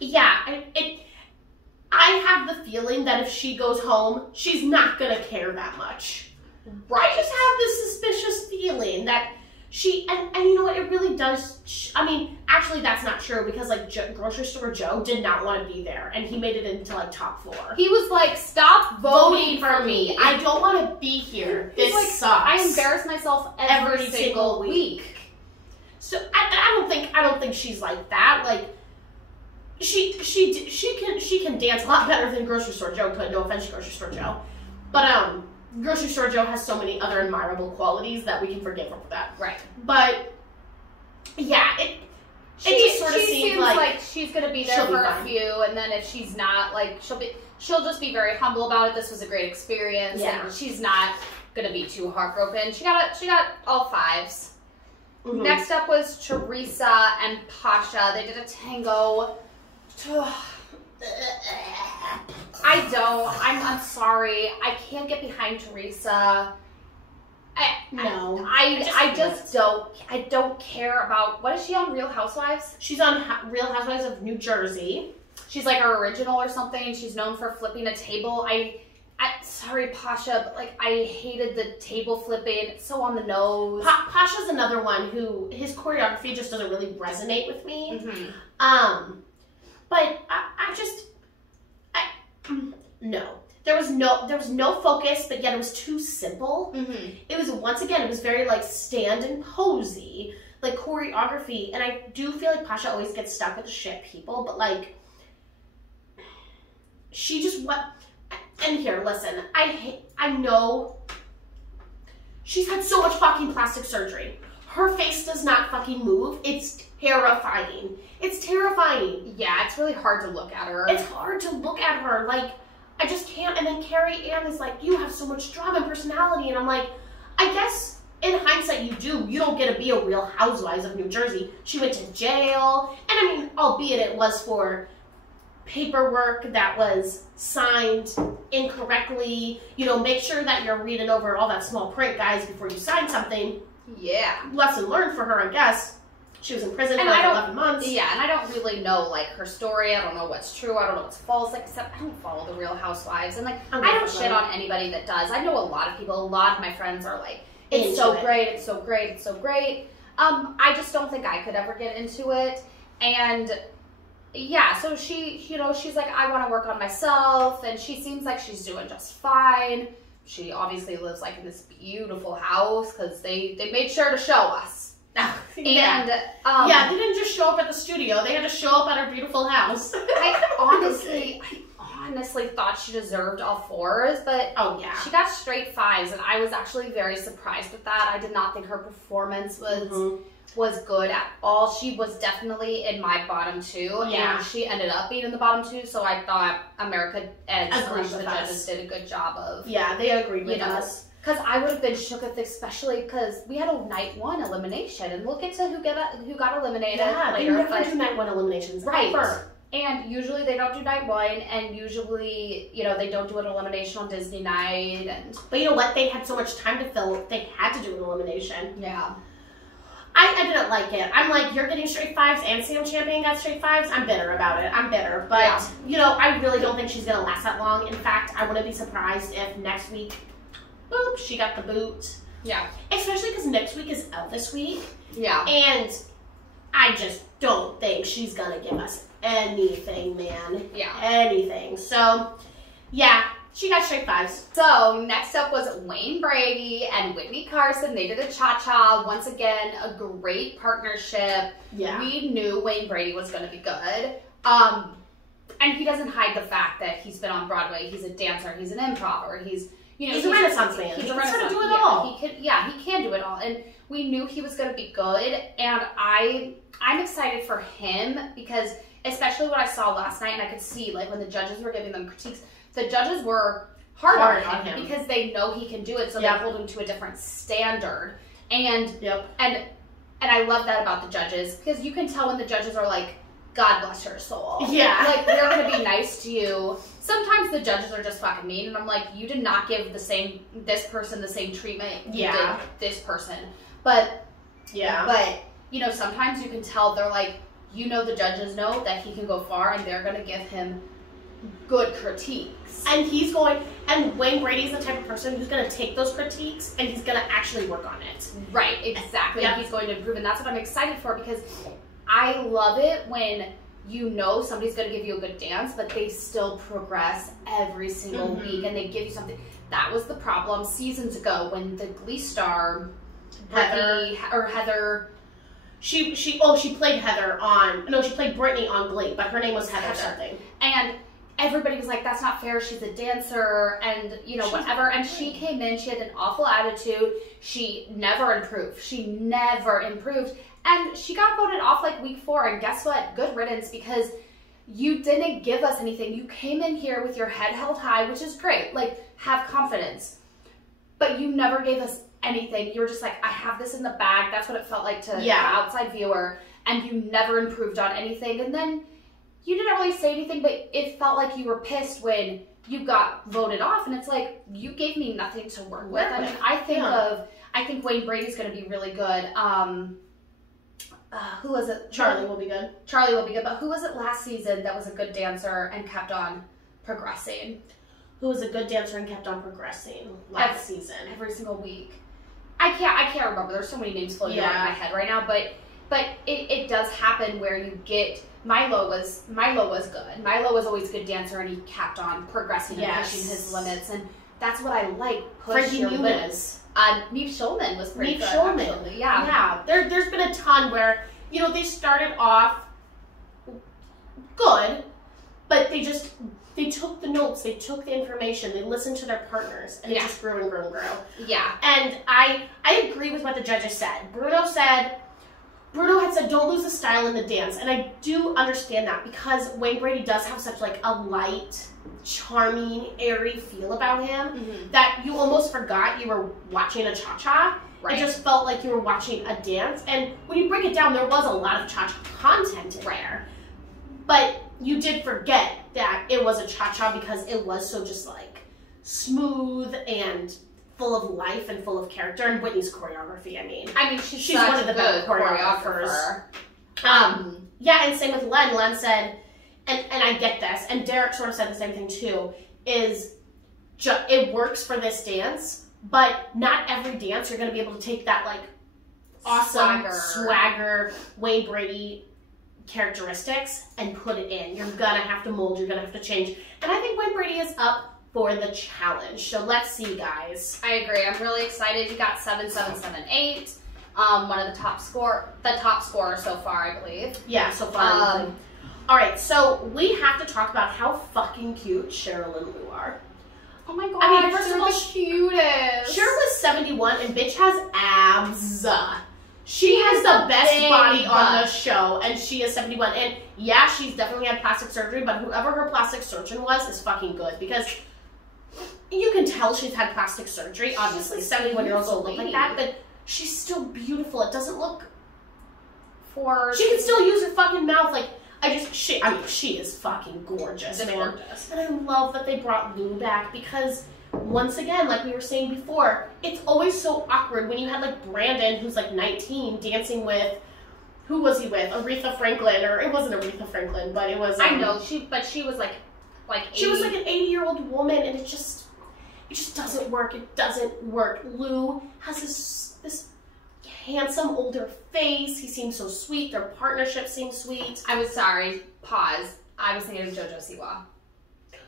yeah, I have the feeling that if she goes home, she's not going to care that much. Right. I just have this suspicious feeling that she, and you know what, it really does, I mean, actually that's not true, because like Grocery Store Joe did not want to be there, and he made it into like top 4. He was like, stop voting for me. I don't want to be here. This like, sucks. I embarrass myself every single week. So I don't think she's like that. Like, she can dance a lot better than Grocery Store Joe could. No offense to Grocery Store Joe, but Grocery Store Joe has so many other admirable qualities that we can forgive her for that. Right. But yeah, it just sort of seems like she's gonna be there for a few, and then if she's not, like, she'll just be very humble about it. This was a great experience, and she's not gonna be too heartbroken. She got all 5s. Mm-hmm. Next up was Teresa and Pasha. They did a tango. I'm sorry. I can't get behind Teresa. I don't care about, what is she on, Real Housewives? She's on Real Housewives of New Jersey. She's like our original or something. She's known for flipping a table. Sorry, Pasha, but like, I hated the table flipping. It's so on the nose. Pasha's another one who, his choreography just doesn't really resonate with me. Mm-hmm. But no. There was no focus, but yet it was too simple. Mm-hmm. It was, once again, it was very like stand and posy, like choreography. And I do feel like Pasha always gets stuck with the shit people, but like, she just, and here, listen, I know she's had so much fucking plastic surgery. Her face does not fucking move. It's terrifying. It's terrifying. Yeah, it's really hard to look at her. It's hard to look at her. Like, I just can't. And then Carrie Ann is like, you have so much drama and personality. And I'm like, I guess in hindsight you do. You don't get to be a Real Housewives of New Jersey. She went to jail. And I mean, albeit it was for paperwork that was signed incorrectly. You know, make sure that you're reading over all that small print, guys, before you sign something. Yeah. Lesson learned for her, I guess. She was in prison for like 11 months. Yeah, and I don't really know, like, her story. I don't know what's true. I don't know what's false. Like, except I don't follow the Real Housewives. And, like, I don't shit on anybody that does. I know a lot of people. A lot of my friends are like, it's so great. It's so great. It's so great. I just don't think I could ever get into it. And yeah, so she, you know, she's like, I want to work on myself. And she seems like she's doing just fine. She obviously lives, like, in this beautiful house because they made sure to show us. And yeah, they didn't just show up at the studio. They had to show up at our beautiful house. I honestly thought she deserved all 4s, but Oh, yeah. she got straight 5s, and I was actually very surprised with that. I did not think her performance was good at all. She was definitely in my bottom 2, and she ended up being in the bottom 2, so I thought America and the judges did a good job of... Yeah, they agreed with us. Because I would have been shook if, especially because we had a night 1 elimination, and look into who got eliminated later. They never do night 1 eliminations. Right. Ever. And usually they don't do night 1, and usually, you know, they don't do an elimination on Disney night. But you know what? They had so much time to fill, they had to do an elimination. Yeah. I didn't like it. I'm like, you're getting straight 5s and Sam Champion got straight 5s. I'm bitter about it. I'm bitter. But, you know, I really don't think she's going to last that long. In fact, I wouldn't be surprised if next week, boop, she got the boot. Yeah. Especially because next week is Elvis week. Yeah. And I just don't think she's going to give us anything, man. Yeah. Anything. So, yeah. She got straight 5s. So next up was Wayne Brady and Whitney Carson. They did a cha-cha. Once again, a great partnership. Yeah. We knew Wayne Brady was going to be good. And he doesn't hide the fact that he's been on Broadway. He's a dancer. He's an improver. He's a Renaissance man. He can do it all. He can do it all. And we knew he was going to be good. And I'm excited for him because, especially what I saw last night, and I could see, like, when the judges were giving them critiques, the judges were hard on him because they know he can do it, so they hold him to a different standard. And and I love that about the judges because you can tell when the judges are like, God bless her soul. Yeah. Like, they're going to be nice to you. Sometimes the judges are just fucking mean, and I'm like, you did not give this person the same treatment you did this person. But, you know, sometimes you can tell they're like, you know, the judges know that he can go far, and they're going to give him good critiques. And Wayne Brady's the type of person who's going to take those critiques and he's going to actually work on it. Right, exactly. And he's going to improve, and that's what I'm excited for because I love it when you know somebody's going to give you a good dance, but they still progress every single week and they give you something. That was the problem seasons ago when the Glee star, Heather. She played Heather she played Brittany on Glee, but her name was Heather something. And everybody was like, that's not fair, she's a dancer, and, you know, whatever. And she came in, she had an awful attitude. She never improved. And she got voted off like week 4, and guess what? Good riddance, because you didn't give us anything. You came in here with your head held high, which is great. Like, have confidence. But you never gave us anything. You were just like, I have this in the bag. That's what it felt like to the outside viewer. And you never improved on anything. And then you didn't really say anything, but it felt like you were pissed when you got voted off. And it's like, you gave me nothing to work with. I mean, I think Wayne Brady's going to be really good. Who was it? Charlie will be good. But who was it last season that was a good dancer and kept on progressing? Who was a good dancer and kept on progressing last season? Every single week. I can't remember. There's so many names floating around in my head right now, but it does happen where you get Milo was good. Milo was always a good dancer, and he kept on progressing and pushing his limits, and that's what I like. Frankie Muniz. Neef Schulman was pretty good. Actually. Yeah. There's been a ton where, you know, they started off good, but they took the notes, they took the information, they listened to their partners, and it just grew and grew and grew. Yeah. And I agree with what the judges said. Bruno had said, don't lose the style in the dance. And I do understand that because Wayne Brady does have such like a light, charming, airy feel about him that you almost forgot you were watching a cha-cha. Right. It just felt like you were watching a dance. And when you break it down, there was a lot of cha-cha content in there. But you did forget that it was a cha-cha because it was so just like smooth and full of life and full of character. And Whitney's choreography, I mean she's one of the best choreographers. Yeah, and same with Len. Len said, and I get this, and Derek sort of said the same thing too, is it works for this dance, but not every dance you're going to be able to take that like awesome swagger Wayne Brady characteristics and put it in. You're gonna have to mold, you're gonna have to change. And I think Wayne Brady is up for the challenge. So let's see, guys. I agree. I'm really excited. He got 7,778. One of the top scorer so far, I believe. Yeah, so far. All right, so we have to talk about how fucking cute Cheryl and Lou are. Oh my god, I mean, first they're of all, the cutest. Cheryl is 71 and bitch has abs. She has has the a best big body on butt. the show, and she is 71. And yeah, she's definitely had plastic surgery, but whoever her plastic surgeon was is fucking good because you can tell she's had plastic surgery. Obviously, 71-year-olds don't look like that, but she's still beautiful. It doesn't look. She can still use her fucking mouth. Like, she is fucking gorgeous, man. Gorgeous. And I love that they brought Lou back because, once again, like we were saying before, it's always so awkward when you had, like, Brandon, who's, like, 19, dancing with, who was he with? Aretha Franklin, or it wasn't Aretha Franklin, but it was... I know, she was, like 80. She was, like, an 80-year-old woman, and it just doesn't work. It doesn't work. Lou has this handsome older face. He seems so sweet. Their partnership seems sweet. I was sorry. Pause. I was thinking of JoJo Siwa.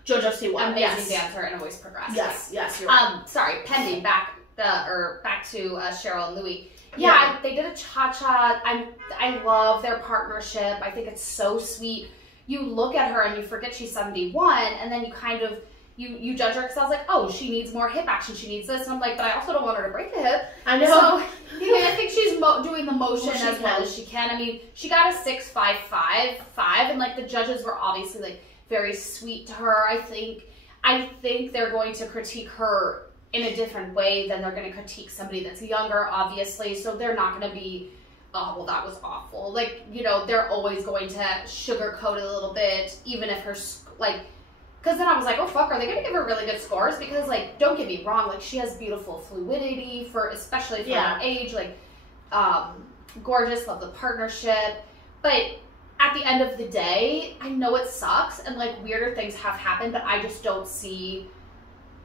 JoJo Siwa, Amazing dancer and always progressive. Yes, you're right. Sorry. Pending back to Cheryl and Louis. Yeah. They did a cha-cha. I love their partnership. I think it's so sweet. You look at her and you forget she's 71, and then you kind of you judge her because I was like, oh, she needs more hip action. She needs this, and I'm like, but I also don't want her to break the hip. I know. So I think she's doing the motion as well as she can. I mean, she got a 6.555, and like the judges were obviously like very sweet to her. I think they're going to critique her in a different way than they're going to critique somebody that's younger, obviously. So they're not going to be, oh, well, that was awful. Like, you know, they're always going to sugarcoat it a little bit, even if her, like, because then I was like, oh, fuck, are they going to give her really good scores? Because, like, don't get me wrong, like, she has beautiful fluidity, especially for her age, like, gorgeous, love the partnership. But at the end of the day, I know it sucks, and, like, weirder things have happened, but I just don't see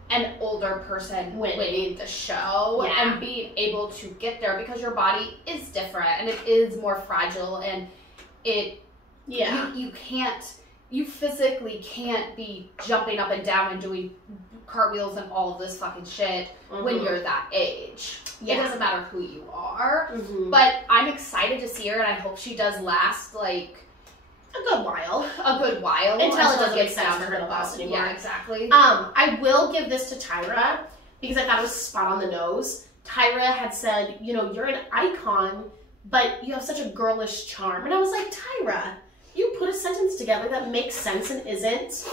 an older person winning the show and being able to get there, because your body is different, and it is more fragile, and you physically can't be jumping up and down and doing cartwheels and all of this fucking shit when you're that age. It doesn't matter who you are. But I'm excited to see her, and I hope she does last, like, a good while. Until it doesn't make sense for her to last anymore. Yeah, exactly. I will give this to Tyra because I thought it was spot on the nose. Tyra had said, you know, you're an icon, but you have such a girlish charm. And I was like, Tyra, you put a sentence together that makes sense and isn't.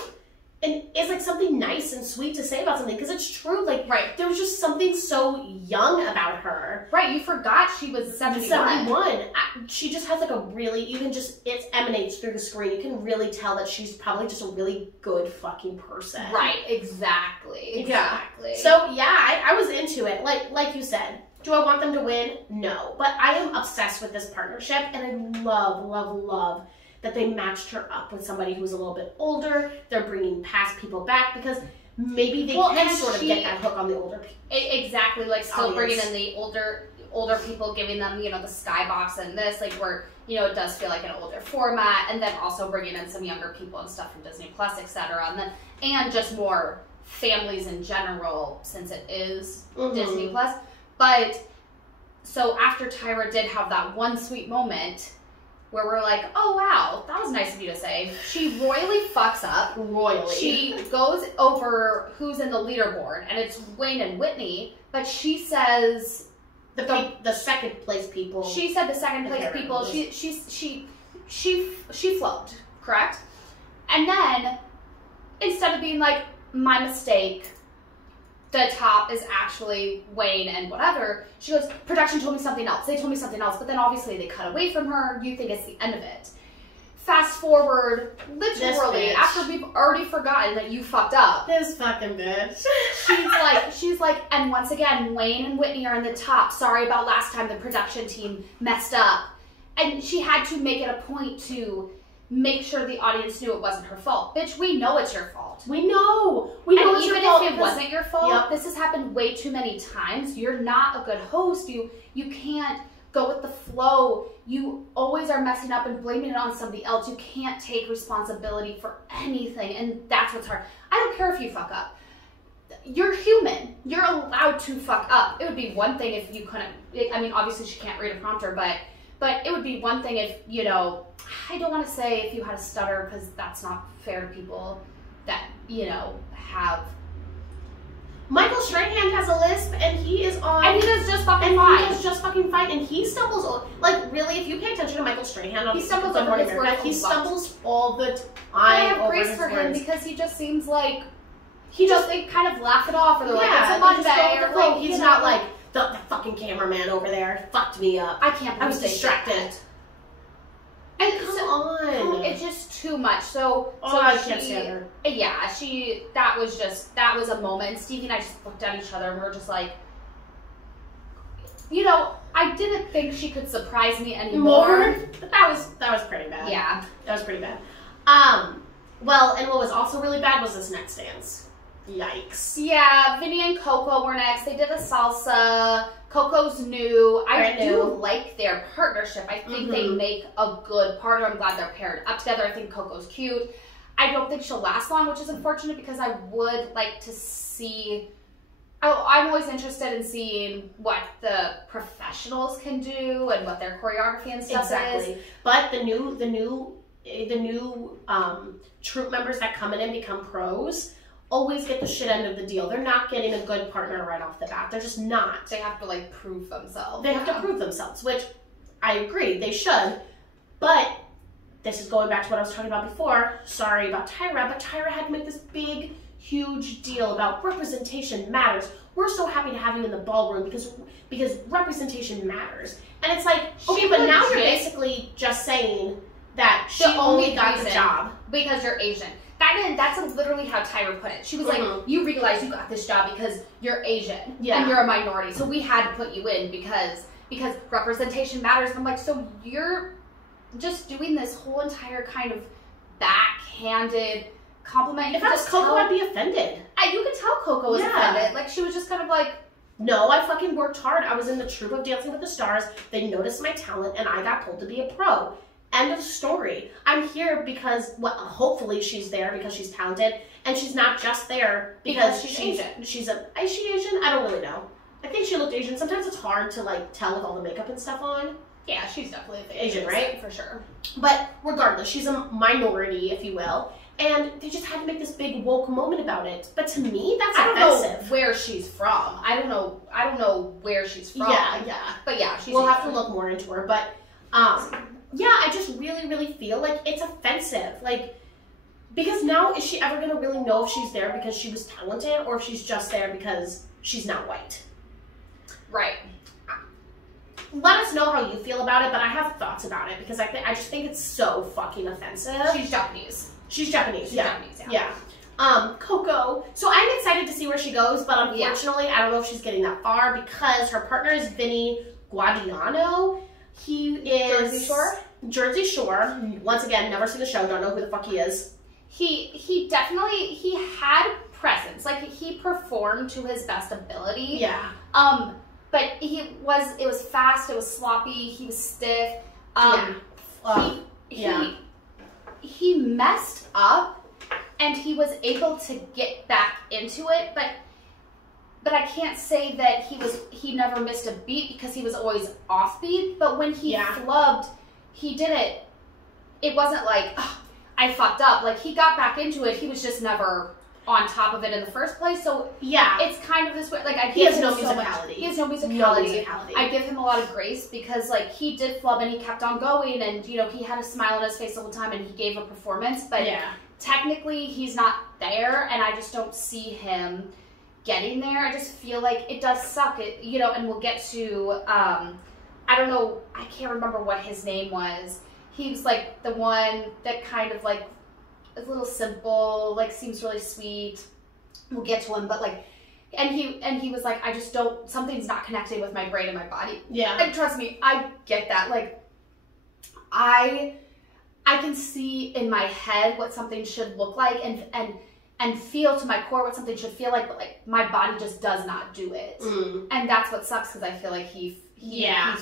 And it's like something nice and sweet to say about something, because it's true. Like, there was just something so young about her. Right, you forgot she was 71. She just has like a really, it emanates through the screen. You can really tell that she's probably just a really good fucking person. Right, exactly. Yeah. So yeah, I was into it. Like you said, do I want them to win? No. But I am obsessed with this partnership, and I love, love, love that they matched her up with somebody who's a little bit older. They're bringing past people back because maybe they can sort of get that hook on the older people. Exactly, like still bringing in the older people, giving them, you know, the skybox and this, like, where, you know, it does feel like an older format, and then also bringing in some younger people and stuff from Disney Plus, etc. And just more families in general, since it is Disney Plus. But so after Tyra did have that one sweet moment where we're like, oh wow, that was nice of you to say, she royally fucks up. She goes over who's in the leaderboard, and it's Wayne and Whitney, but she says the second place people. She said the second place people. She flopped, correct? And then instead of being like, my mistake, the top is actually Wayne and whatever, she goes, production told me something else. They told me something else, but then obviously they cut away from her. You think it's the end of it. Fast forward, literally, after we've already forgotten that you fucked up. This fucking bitch. She's like, and once again, Wayne and Whitney are in the top. Sorry about last time the production team messed up. And she had to make it a point to make sure the audience knew it wasn't her fault. Bitch, we know it's your fault. We know and it's even your fault. If it wasn't your fault, this has happened way too many times. You're not a good host. You can't go with the flow. You always are messing up and blaming it on somebody else. You can't take responsibility for anything, and that's what's hard. I don't care if you fuck up. You're human. You're allowed to fuck up. It would be one thing if you couldn't, I mean, obviously she can't read a prompter, but But it would be one thing if, you know, I don't want to say if you had a stutter because that's not fair to people that, you know, have. Michael Strahan has a lisp, and he is on. And he does just fucking fine. He does just fucking fine, and he stumbles. Like, really, if you pay attention to Michael Strahan on he stumbles Good over Morning his America, words. he stumbles all the time. I have over grace his for him words. because he just seems like they kind of laugh it off, or they're like, it's a they Monday, just go with or the flow. like, He's you not know, like the fucking cameraman over there fucked me up. I can't believe I was they did distracted. that. And Come so, on. it's just too much. So I can't stand her. Yeah, that was a moment. Stevie and I just looked at each other and we were just like, you know, I didn't think she could surprise me anymore. But that was pretty bad. Yeah. That was pretty bad. Well, and what was also really bad was this next dance. Yikes. Yeah, Vinny and Coco were next. They did a salsa. Coco's new. I do like their partnership. I think they make a good partner. I'm glad they're paired up together. I think Coco's cute. I don't think she'll last long, which is unfortunate because I would like to see. I'm always interested in seeing what the professionals can do and what their choreography and stuff is. But the new troupe members that come in and become pros always get the shit end of the deal. They're not getting a good partner right off the bat. They're just not. They have to like prove themselves. They have to prove themselves, which I agree, they should. But this is going back to what I was talking about before. Sorry about Tyra, but Tyra had to make this big, huge deal about representation matters. We're so happy to have you in the ballroom because representation matters. And it's like, okay, but now you're basically just saying that she only got the job because you're Asian. That's literally how Tyra put it. She was like, you realize you got this job because you're Asian and you're a minority. So we had to put you in because representation matters. And I'm like, so you're just doing this whole entire kind of backhanded compliment. If I was Coco, I'd be offended. You could tell Coco was offended. Like, she was just kind of like, no, I fucking worked hard. I was in the troupe of Dancing with the Stars. They noticed my talent and I got pulled to be a pro. End of story. I'm here because, hopefully she's there because she's talented, and she's not just there because she's Asian. Is she Asian? I don't really know. I think she looked Asian. Sometimes it's hard to like tell with all the makeup and stuff on. Yeah, she's definitely Asian, right? For sure. But regardless, she's a minority, if you will, and they just had to make this big woke moment about it. But to me, that's offensive. I don't know where she's from. I don't know where she's from. Yeah. But yeah, she's we'll have to look more into her. But yeah, I just really, really feel like it's offensive. Like, because now is she ever going to really know if she's there because she was talented or if she's just there because she's not white? Right. Let us know how you feel about it, but I have thoughts about it because I just think it's so fucking offensive. She's Japanese. She's Japanese. Japanese, yeah. Coco. So I'm excited to see where she goes, but unfortunately, I don't know if she's getting that far because her partner is Vinny Guadagnino. He is Jersey Shore. Once again, never seen the show. Don't know who the fuck he is. He definitely had presence. Like, he performed to his best ability. Yeah. But it was fast. It was sloppy. He was stiff. He messed up, and he was able to get back into it. But I can't say that he never missed a beat because he was always off beat. But when he flubbed, he did it. It wasn't like, oh, I fucked up. Like, he got back into it. He was just never on top of it in the first place. So yeah, it's kind of this way. Like, he has no musicality. He has no musicality. I give him a lot of grace because, like, he did flub and he kept on going, and you know, he had a smile on his face the whole time and he gave a performance. But technically, he's not there, and I just don't see him getting there. I just feel like it does suck. You know, and we'll get to I don't know, I can't remember what his name was. He was like the one that kind of like a little simple, like seems really sweet. We'll get to him, but like, and he was like, I just don't, something's not connecting with my brain and my body. Yeah. And trust me, I get that. Like, I can see in my head what something should look like and feel to my core what something should feel like, but like my body just does not do it. And that's what sucks because I feel like he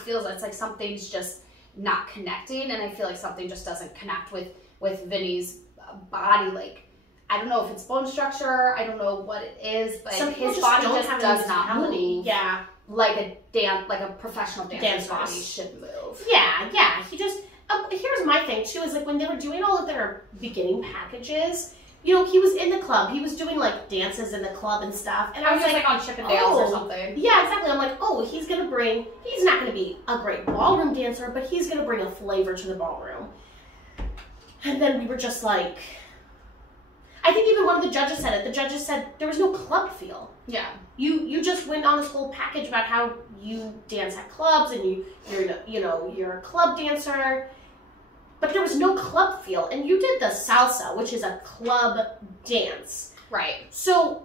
feels it's like something's just not connecting, and I feel like something just doesn't connect with Vinny's body. Like, I don't know if it's bone structure, I don't know what it is, but his body just does not move. Yeah. like a professional dancer's body should move. Yeah. He just, here's my thing too, is like when they were doing all of their beginning packages, you know, he was in the club. He was doing like dances in the club and stuff. And I was like on Chippendales or something. Yeah, exactly. I'm like, oh, he's not going to be a great ballroom dancer, but he's going to bring a flavor to the ballroom. And then we were just like, I think even one of the judges said it. The judges said there was no club feel. Yeah. You just went on this whole package about how you dance at clubs and you're a club dancer. But there was no club feel. And you did the salsa, which is a club dance. Right. So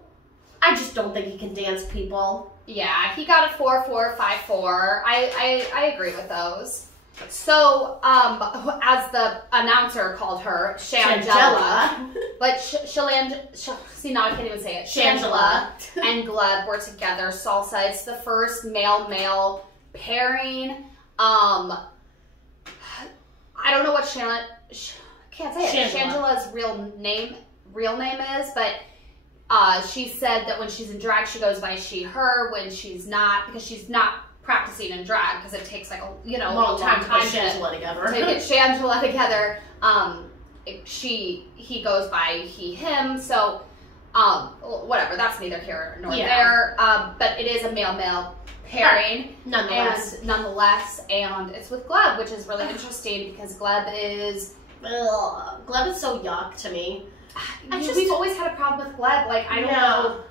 I just don't think he can dance, people. Yeah, he got a 4-4-5-4. I agree with those. So, as the announcer called her, Shangela. But see, now I can't even say it. Shangela and Gleb were together. Salsa. It's the first male-male pairing. I don't know what can't say it. Shangela's real name is, but she said that when she's in drag, she goes by she, her. When she's not, because she's not practicing in drag, because it takes like a long time to get Shangela together. He goes by he, him. So whatever. That's neither here nor there. But it is a male-male pairing, nonetheless, and it's with Gleb, which is really interesting because Gleb is so yuck to me. We've always had a problem with Gleb. Like, I don't know.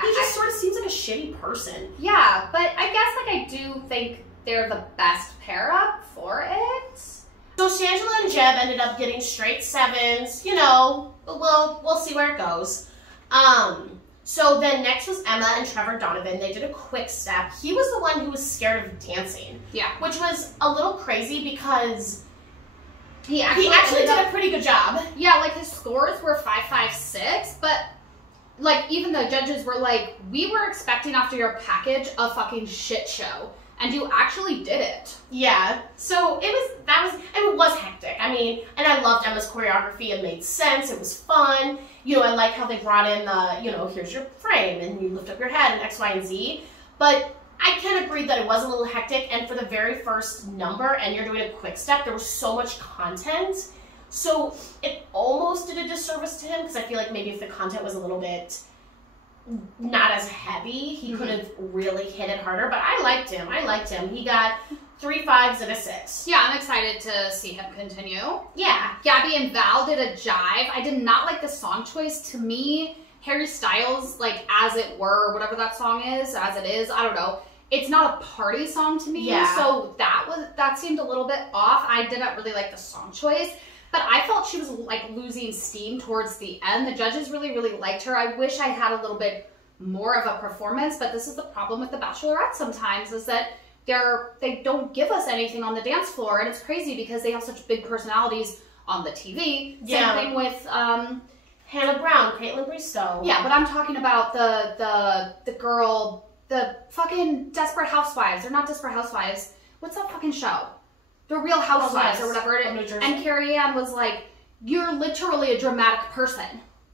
He just sort of seems like a shitty person. Yeah, but I guess I do think they're the best pair up for it. So Shangela and Jeb ended up getting straight 7s. You know, we'll see where it goes. So then next was Emma and Trevor Donovan. They did a quick step. He was the one who was scared of dancing. Yeah. Which was a little crazy because he actually did a pretty good job. Yeah, like his scores were 5-5-6, but like even the judges were like, we were expecting after your package a fucking shit show. And you actually did it. Yeah. So it was hectic. I mean, and I loved Emma's choreography. It made sense. It was fun. You know, I like how they brought in the, here's your frame and you lift up your head and X, Y, and Z. But I can agree that it was a little hectic. And for the very first number, and you're doing a quick step, there was so much content. So it almost did a disservice to him because I feel like maybe if the content was a little bit not as heavy, he could have really hit it harder, but I liked him. He got 3 5s and a 6. Yeah, I'm excited to see him continue. Yeah. Gabby and Val did a jive. I did not like the song choice. To me, Harry Styles, like As It Were, whatever that song is, As It Is, I don't know. It's not a party song to me. Yeah. So that seemed a little bit off. I didn't really like the song choice. But I felt she was like losing steam towards the end. The judges really, really liked her. I wish I had a little bit more of a performance, but this is the problem with the Bachelorette sometimes, is that they don't give us anything on the dance floor, and it's crazy because they have such big personalities on the TV. Yeah. Same thing with Hannah Brown, Caitlin Bristow. Yeah, but I'm talking about the girl, the fucking Desperate Housewives. They're not Desperate Housewives. What's that fucking show? The Real Housewives or whatever. And Carrie Ann was like, you're literally a dramatic person.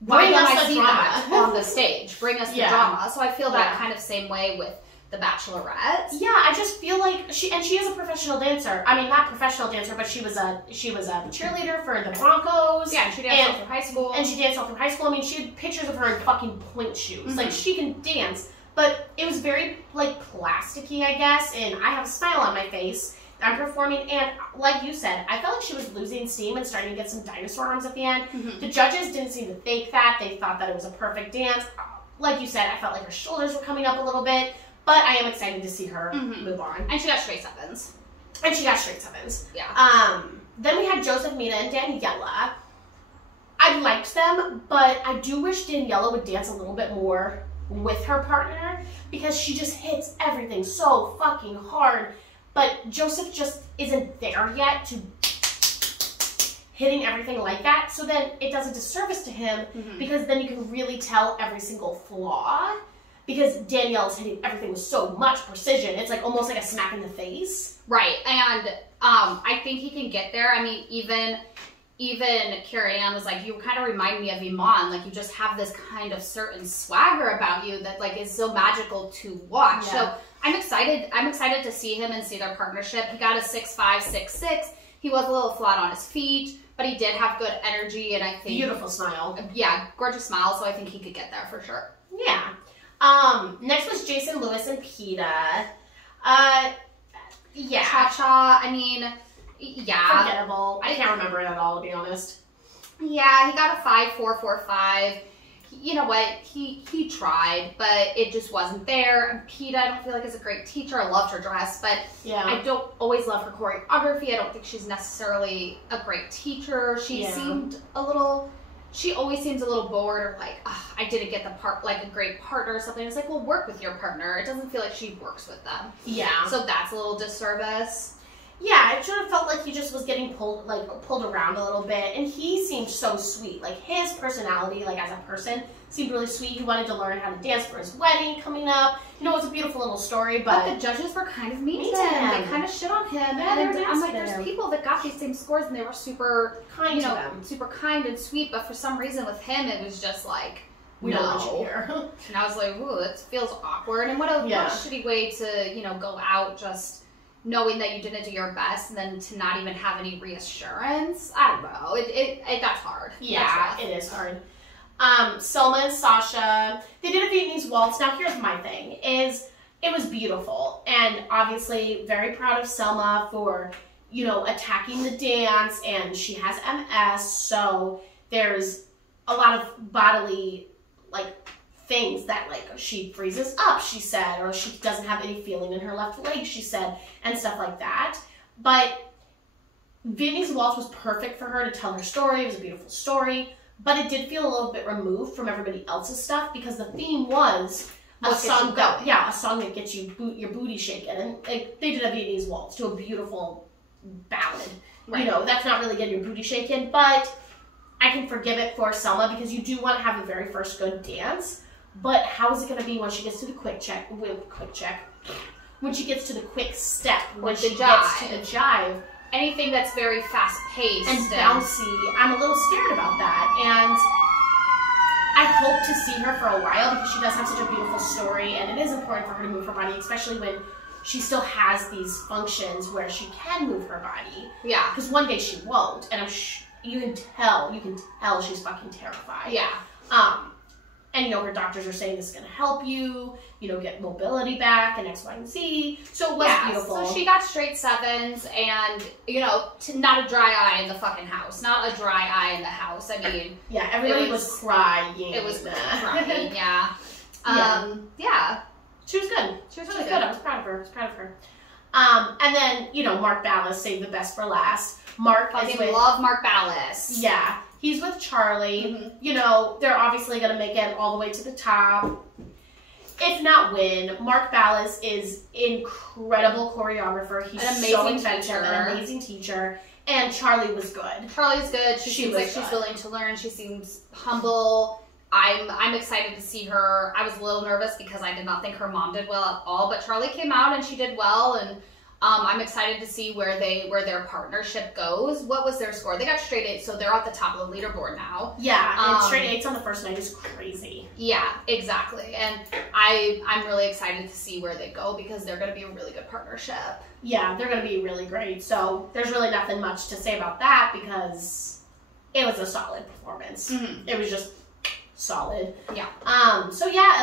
Why don't I see that on the stage? Bring us the drama. So I feel that kind of same way with the Bachelorette. Yeah, I just feel like she is a professional dancer. I mean, not professional dancer, but she was a cheerleader for the Broncos. Yeah, and she danced all through high school. I mean, she had pictures of her in fucking point shoes. Like, she can dance, but it was very like plasticky, I guess. And I have a smile on my face. I'm performing, and like you said, I felt like she was losing steam and starting to get some dinosaur arms at the end. The judges didn't seem to think that. They thought that it was a perfect dance. Like you said, I felt like her shoulders were coming up a little bit, but I am excited to see her move on. And she got straight 7s. Yeah. Then we had Joseph, Mina, and Daniela. I liked them, but I do wish Daniela would dance a little bit more with her partner because she just hits everything so fucking hard. But Joseph just isn't there yet to hitting everything like that. So then it does a disservice to him because then you can really tell every single flaw because Danielle's hitting everything with so much precision. It's like almost like a smack in the face. Right. And I think he can get there. I mean, even even Carrie Ann was like, you kind of remind me of Iman. Like, you just have this kind of certain swagger about you that, like, is so magical to watch. Yeah. So I'm excited to see him and see their partnership. He got a 6'5", 6'6". He was a little flat on his feet, but he did have good energy, and I think... Beautiful smile. Yeah, gorgeous smile, so I think he could get there for sure. Yeah. Next was Jason Lewis and PETA. Yeah. Cha-Cha, I mean, yeah. Forgettable. I can't remember it at all, to be honest. Yeah, he got a 5.445. You know what? He tried, but it just wasn't there. And PETA, I don't feel like is a great teacher. I loved her dress, but Yeah. I don't always love her choreography. I don't think she's necessarily a great teacher. She always seems a little bored, or like, I didn't get the part, like a great partner or something. It's like, well, work with your partner. It doesn't feel like she works with them. Yeah. So that's a little disservice. Yeah, it should have felt like he just was getting pulled around a little bit, and he seemed so sweet. Like, his personality, like, as a person, seemed really sweet. He wanted to learn how to dance for his wedding coming up. You know, it's a beautiful little story, but the judges were kind of mean to to him. him. They kind of shit on him. Yeah, they were and I'm like, nasty to there's him. people that got these same scores, and they were super kind to them. super kind and sweet, but for some reason with him, it was just like, We no. don't want you here. And I was like, ooh, that feels awkward. And what a shitty way to, go out just knowing that you didn't do your best and then to not even have any reassurance. I don't know. That's hard. Yeah, it is hard. Selma and Sasha, they did a Vietnamese waltz. Now, here's my thing, is it was beautiful. And obviously very proud of Selma for, attacking the dance. And she has MS, so there's a lot of bodily, things that, she freezes up, she said, or she doesn't have any feeling in her left leg, she said, and stuff like that. But Vietnamese waltz was perfect for her to tell her story. It was a beautiful story, but it did feel a little bit removed from everybody else's stuff because the theme was a song that gets you your booty shaken, and they did a Vietnamese waltz to a beautiful ballad. Right. That's not really getting your booty shaken, but I can forgive it for Selma because you do want to have the very first good dance. But how is it going to be when she gets to the quick check? When she gets to the quick step, when she gets to the jive. Anything that's very fast-paced. And bouncy. I'm a little scared about that. And I hope to see her for a while because she does have such a beautiful story. And it is important for her to move her body, especially when she still has these functions where she can move her body. Yeah. Because one day she won't. And you can tell she's fucking terrified. Yeah. And her doctors are saying this is going to help you, get mobility back and X, Y, and Z. So it was beautiful. So she got straight 7s and, not a dry eye in the fucking house. Not a dry eye in the house. I mean. Yeah, everybody was crying. It was crying, yeah. Yeah. She was good. She was really good. I was proud of her. And then, Mark Ballas saved the best for last. I love Mark Ballas. Yeah. He's with Charlie. Mm-hmm. They're obviously going to make it all the way to the top. If not win, Mark Ballas is incredible choreographer. He's an amazing teacher. And Charlie was good. Charlie's good. She seems like she's willing to learn. She seems humble. I'm excited to see her. I was a little nervous because I did not think her mom did well at all, but Charlie came out and she did well, and I'm excited to see where their partnership goes. What was their score? They got straight 8, so they're at the top of the leaderboard now. Yeah, and straight 8s on the first night is crazy. Yeah, exactly. And I'm really excited to see where they go because they're going to be a really good partnership. Yeah, they're going to be really great. So there's really nothing much to say about that because it was a solid performance. Mm-hmm. It was just solid. Yeah.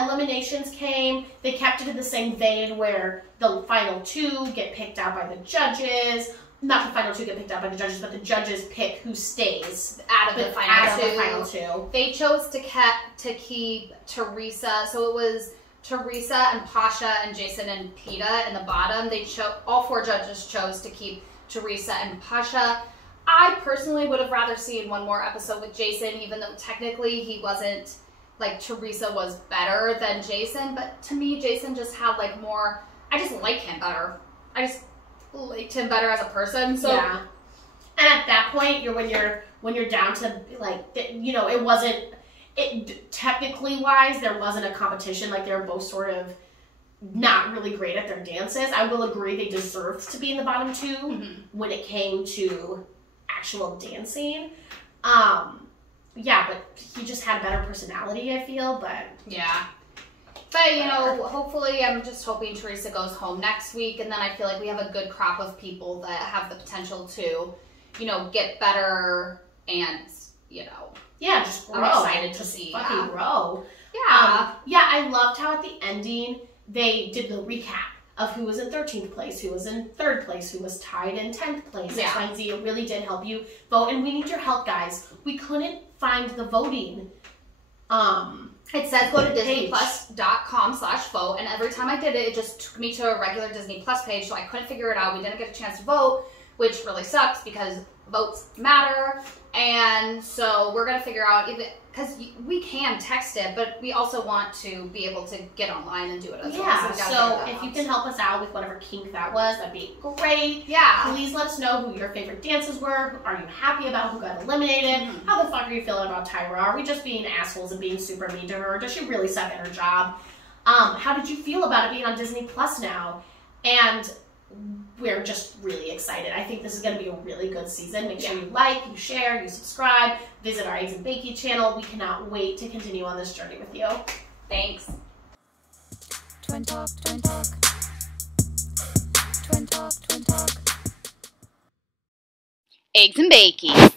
Eliminations came. They kept it in the same vein where the final 2 get picked out by the judges. Not the final 2 get picked out by the judges, but the judges pick who stays out of the final two. They chose to keep Teresa. So it was Teresa and Pasha and Jason and PETA in the bottom. All 4 judges chose to keep Teresa and Pasha. I personally would have rather seen one more episode with Jason, even though technically he wasn't, Teresa was better than Jason, but to me, Jason just had, more, I just like him better. I just liked him better as a person, so. Yeah. And at that point, when you're down to, technically wise, there wasn't a competition, they were both sort of not really great at their dances. I will agree they deserved to be in the bottom 2 when it came to actual dancing. Yeah, but he just had a better personality, I feel, but... Yeah. But, you know, hopefully I'm just hoping Teresa goes home next week, and then I feel like we have a good crop of people that have the potential to, you know, get better and, you know... Yeah, just grow. I'm excited to just see. fucking grow. Yeah. Yeah, I loved how at the ending they did the recap of who was in 13th place, who was in 3rd place, who was tied in 10th place, Yeah. X, Y, and Z. It really did help you vote, and we need your help, guys. We couldn't find the voting. It says go to disneyplus.com/vote, and every time I did it, it just took me to a regular Disney Plus page, so I couldn't figure it out. We didn't get a chance to vote, which really sucks because votes matter, and so we're going to figure out, because we can text it, but we also want to be able to get online and do it as well. Yeah, we gotta so figure that if you out. can help us out with whatever kink that was, that'd be great. Yeah. Please let us know who your favorite dances were. Are you happy about who got eliminated? How the fuck are you feeling about Tyra? Are we just being assholes and being super mean to her? Or does she really suck at her job? How did you feel about it being on Disney Plus now? And we're just really excited. I think this is going to be a really good season. Make sure you like, you share, you subscribe. Visit our Eggs and Bakey channel. We cannot wait to continue on this journey with you. Thanks. Twin talk, twin talk. Twin talk, twin talk. Eggs and Bakey.